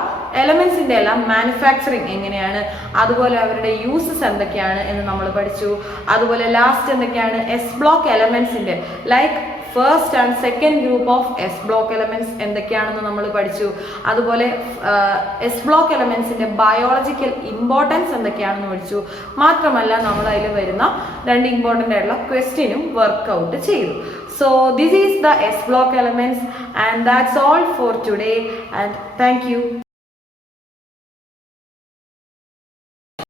എലമെന്റ്സിന്റെ എല്ലാം മാനുഫാക്ചറിങ് എങ്ങനെയാണ്, അതുപോലെ അവരുടെ യൂസസ് എന്തൊക്കെയാണ് എന്ന് നമ്മൾ പഠിച്ചു. അതുപോലെ ലാസ്റ്റ് എന്തൊക്കെയാണ് എസ് ബ്ലോക്ക് എലമെന്റ്സിന്റെ like first and second group of S block elements എന്തൊക്കെയാണെന്ന് നമ്മൾ പഠിച്ചു. അതുപോലെ എസ് ബ്ലോക്ക് എലമെന്റ്സിന്റെ ബയോളജിക്കൽ ഇമ്പോർട്ടൻസ് എന്തൊക്കെയാണെന്ന് പഠിച്ചു. മാത്രമല്ല നമ്മൾ അതിൽ വരുന്ന 2 ഇമ്പോർട്ടൻ്റ് ആയിട്ടുള്ള ക്വസ്റ്റ്യനും വർക്ക്ഔട്ട് ചെയ്തു. So this is the S block elements, and that's all for today, and thank you.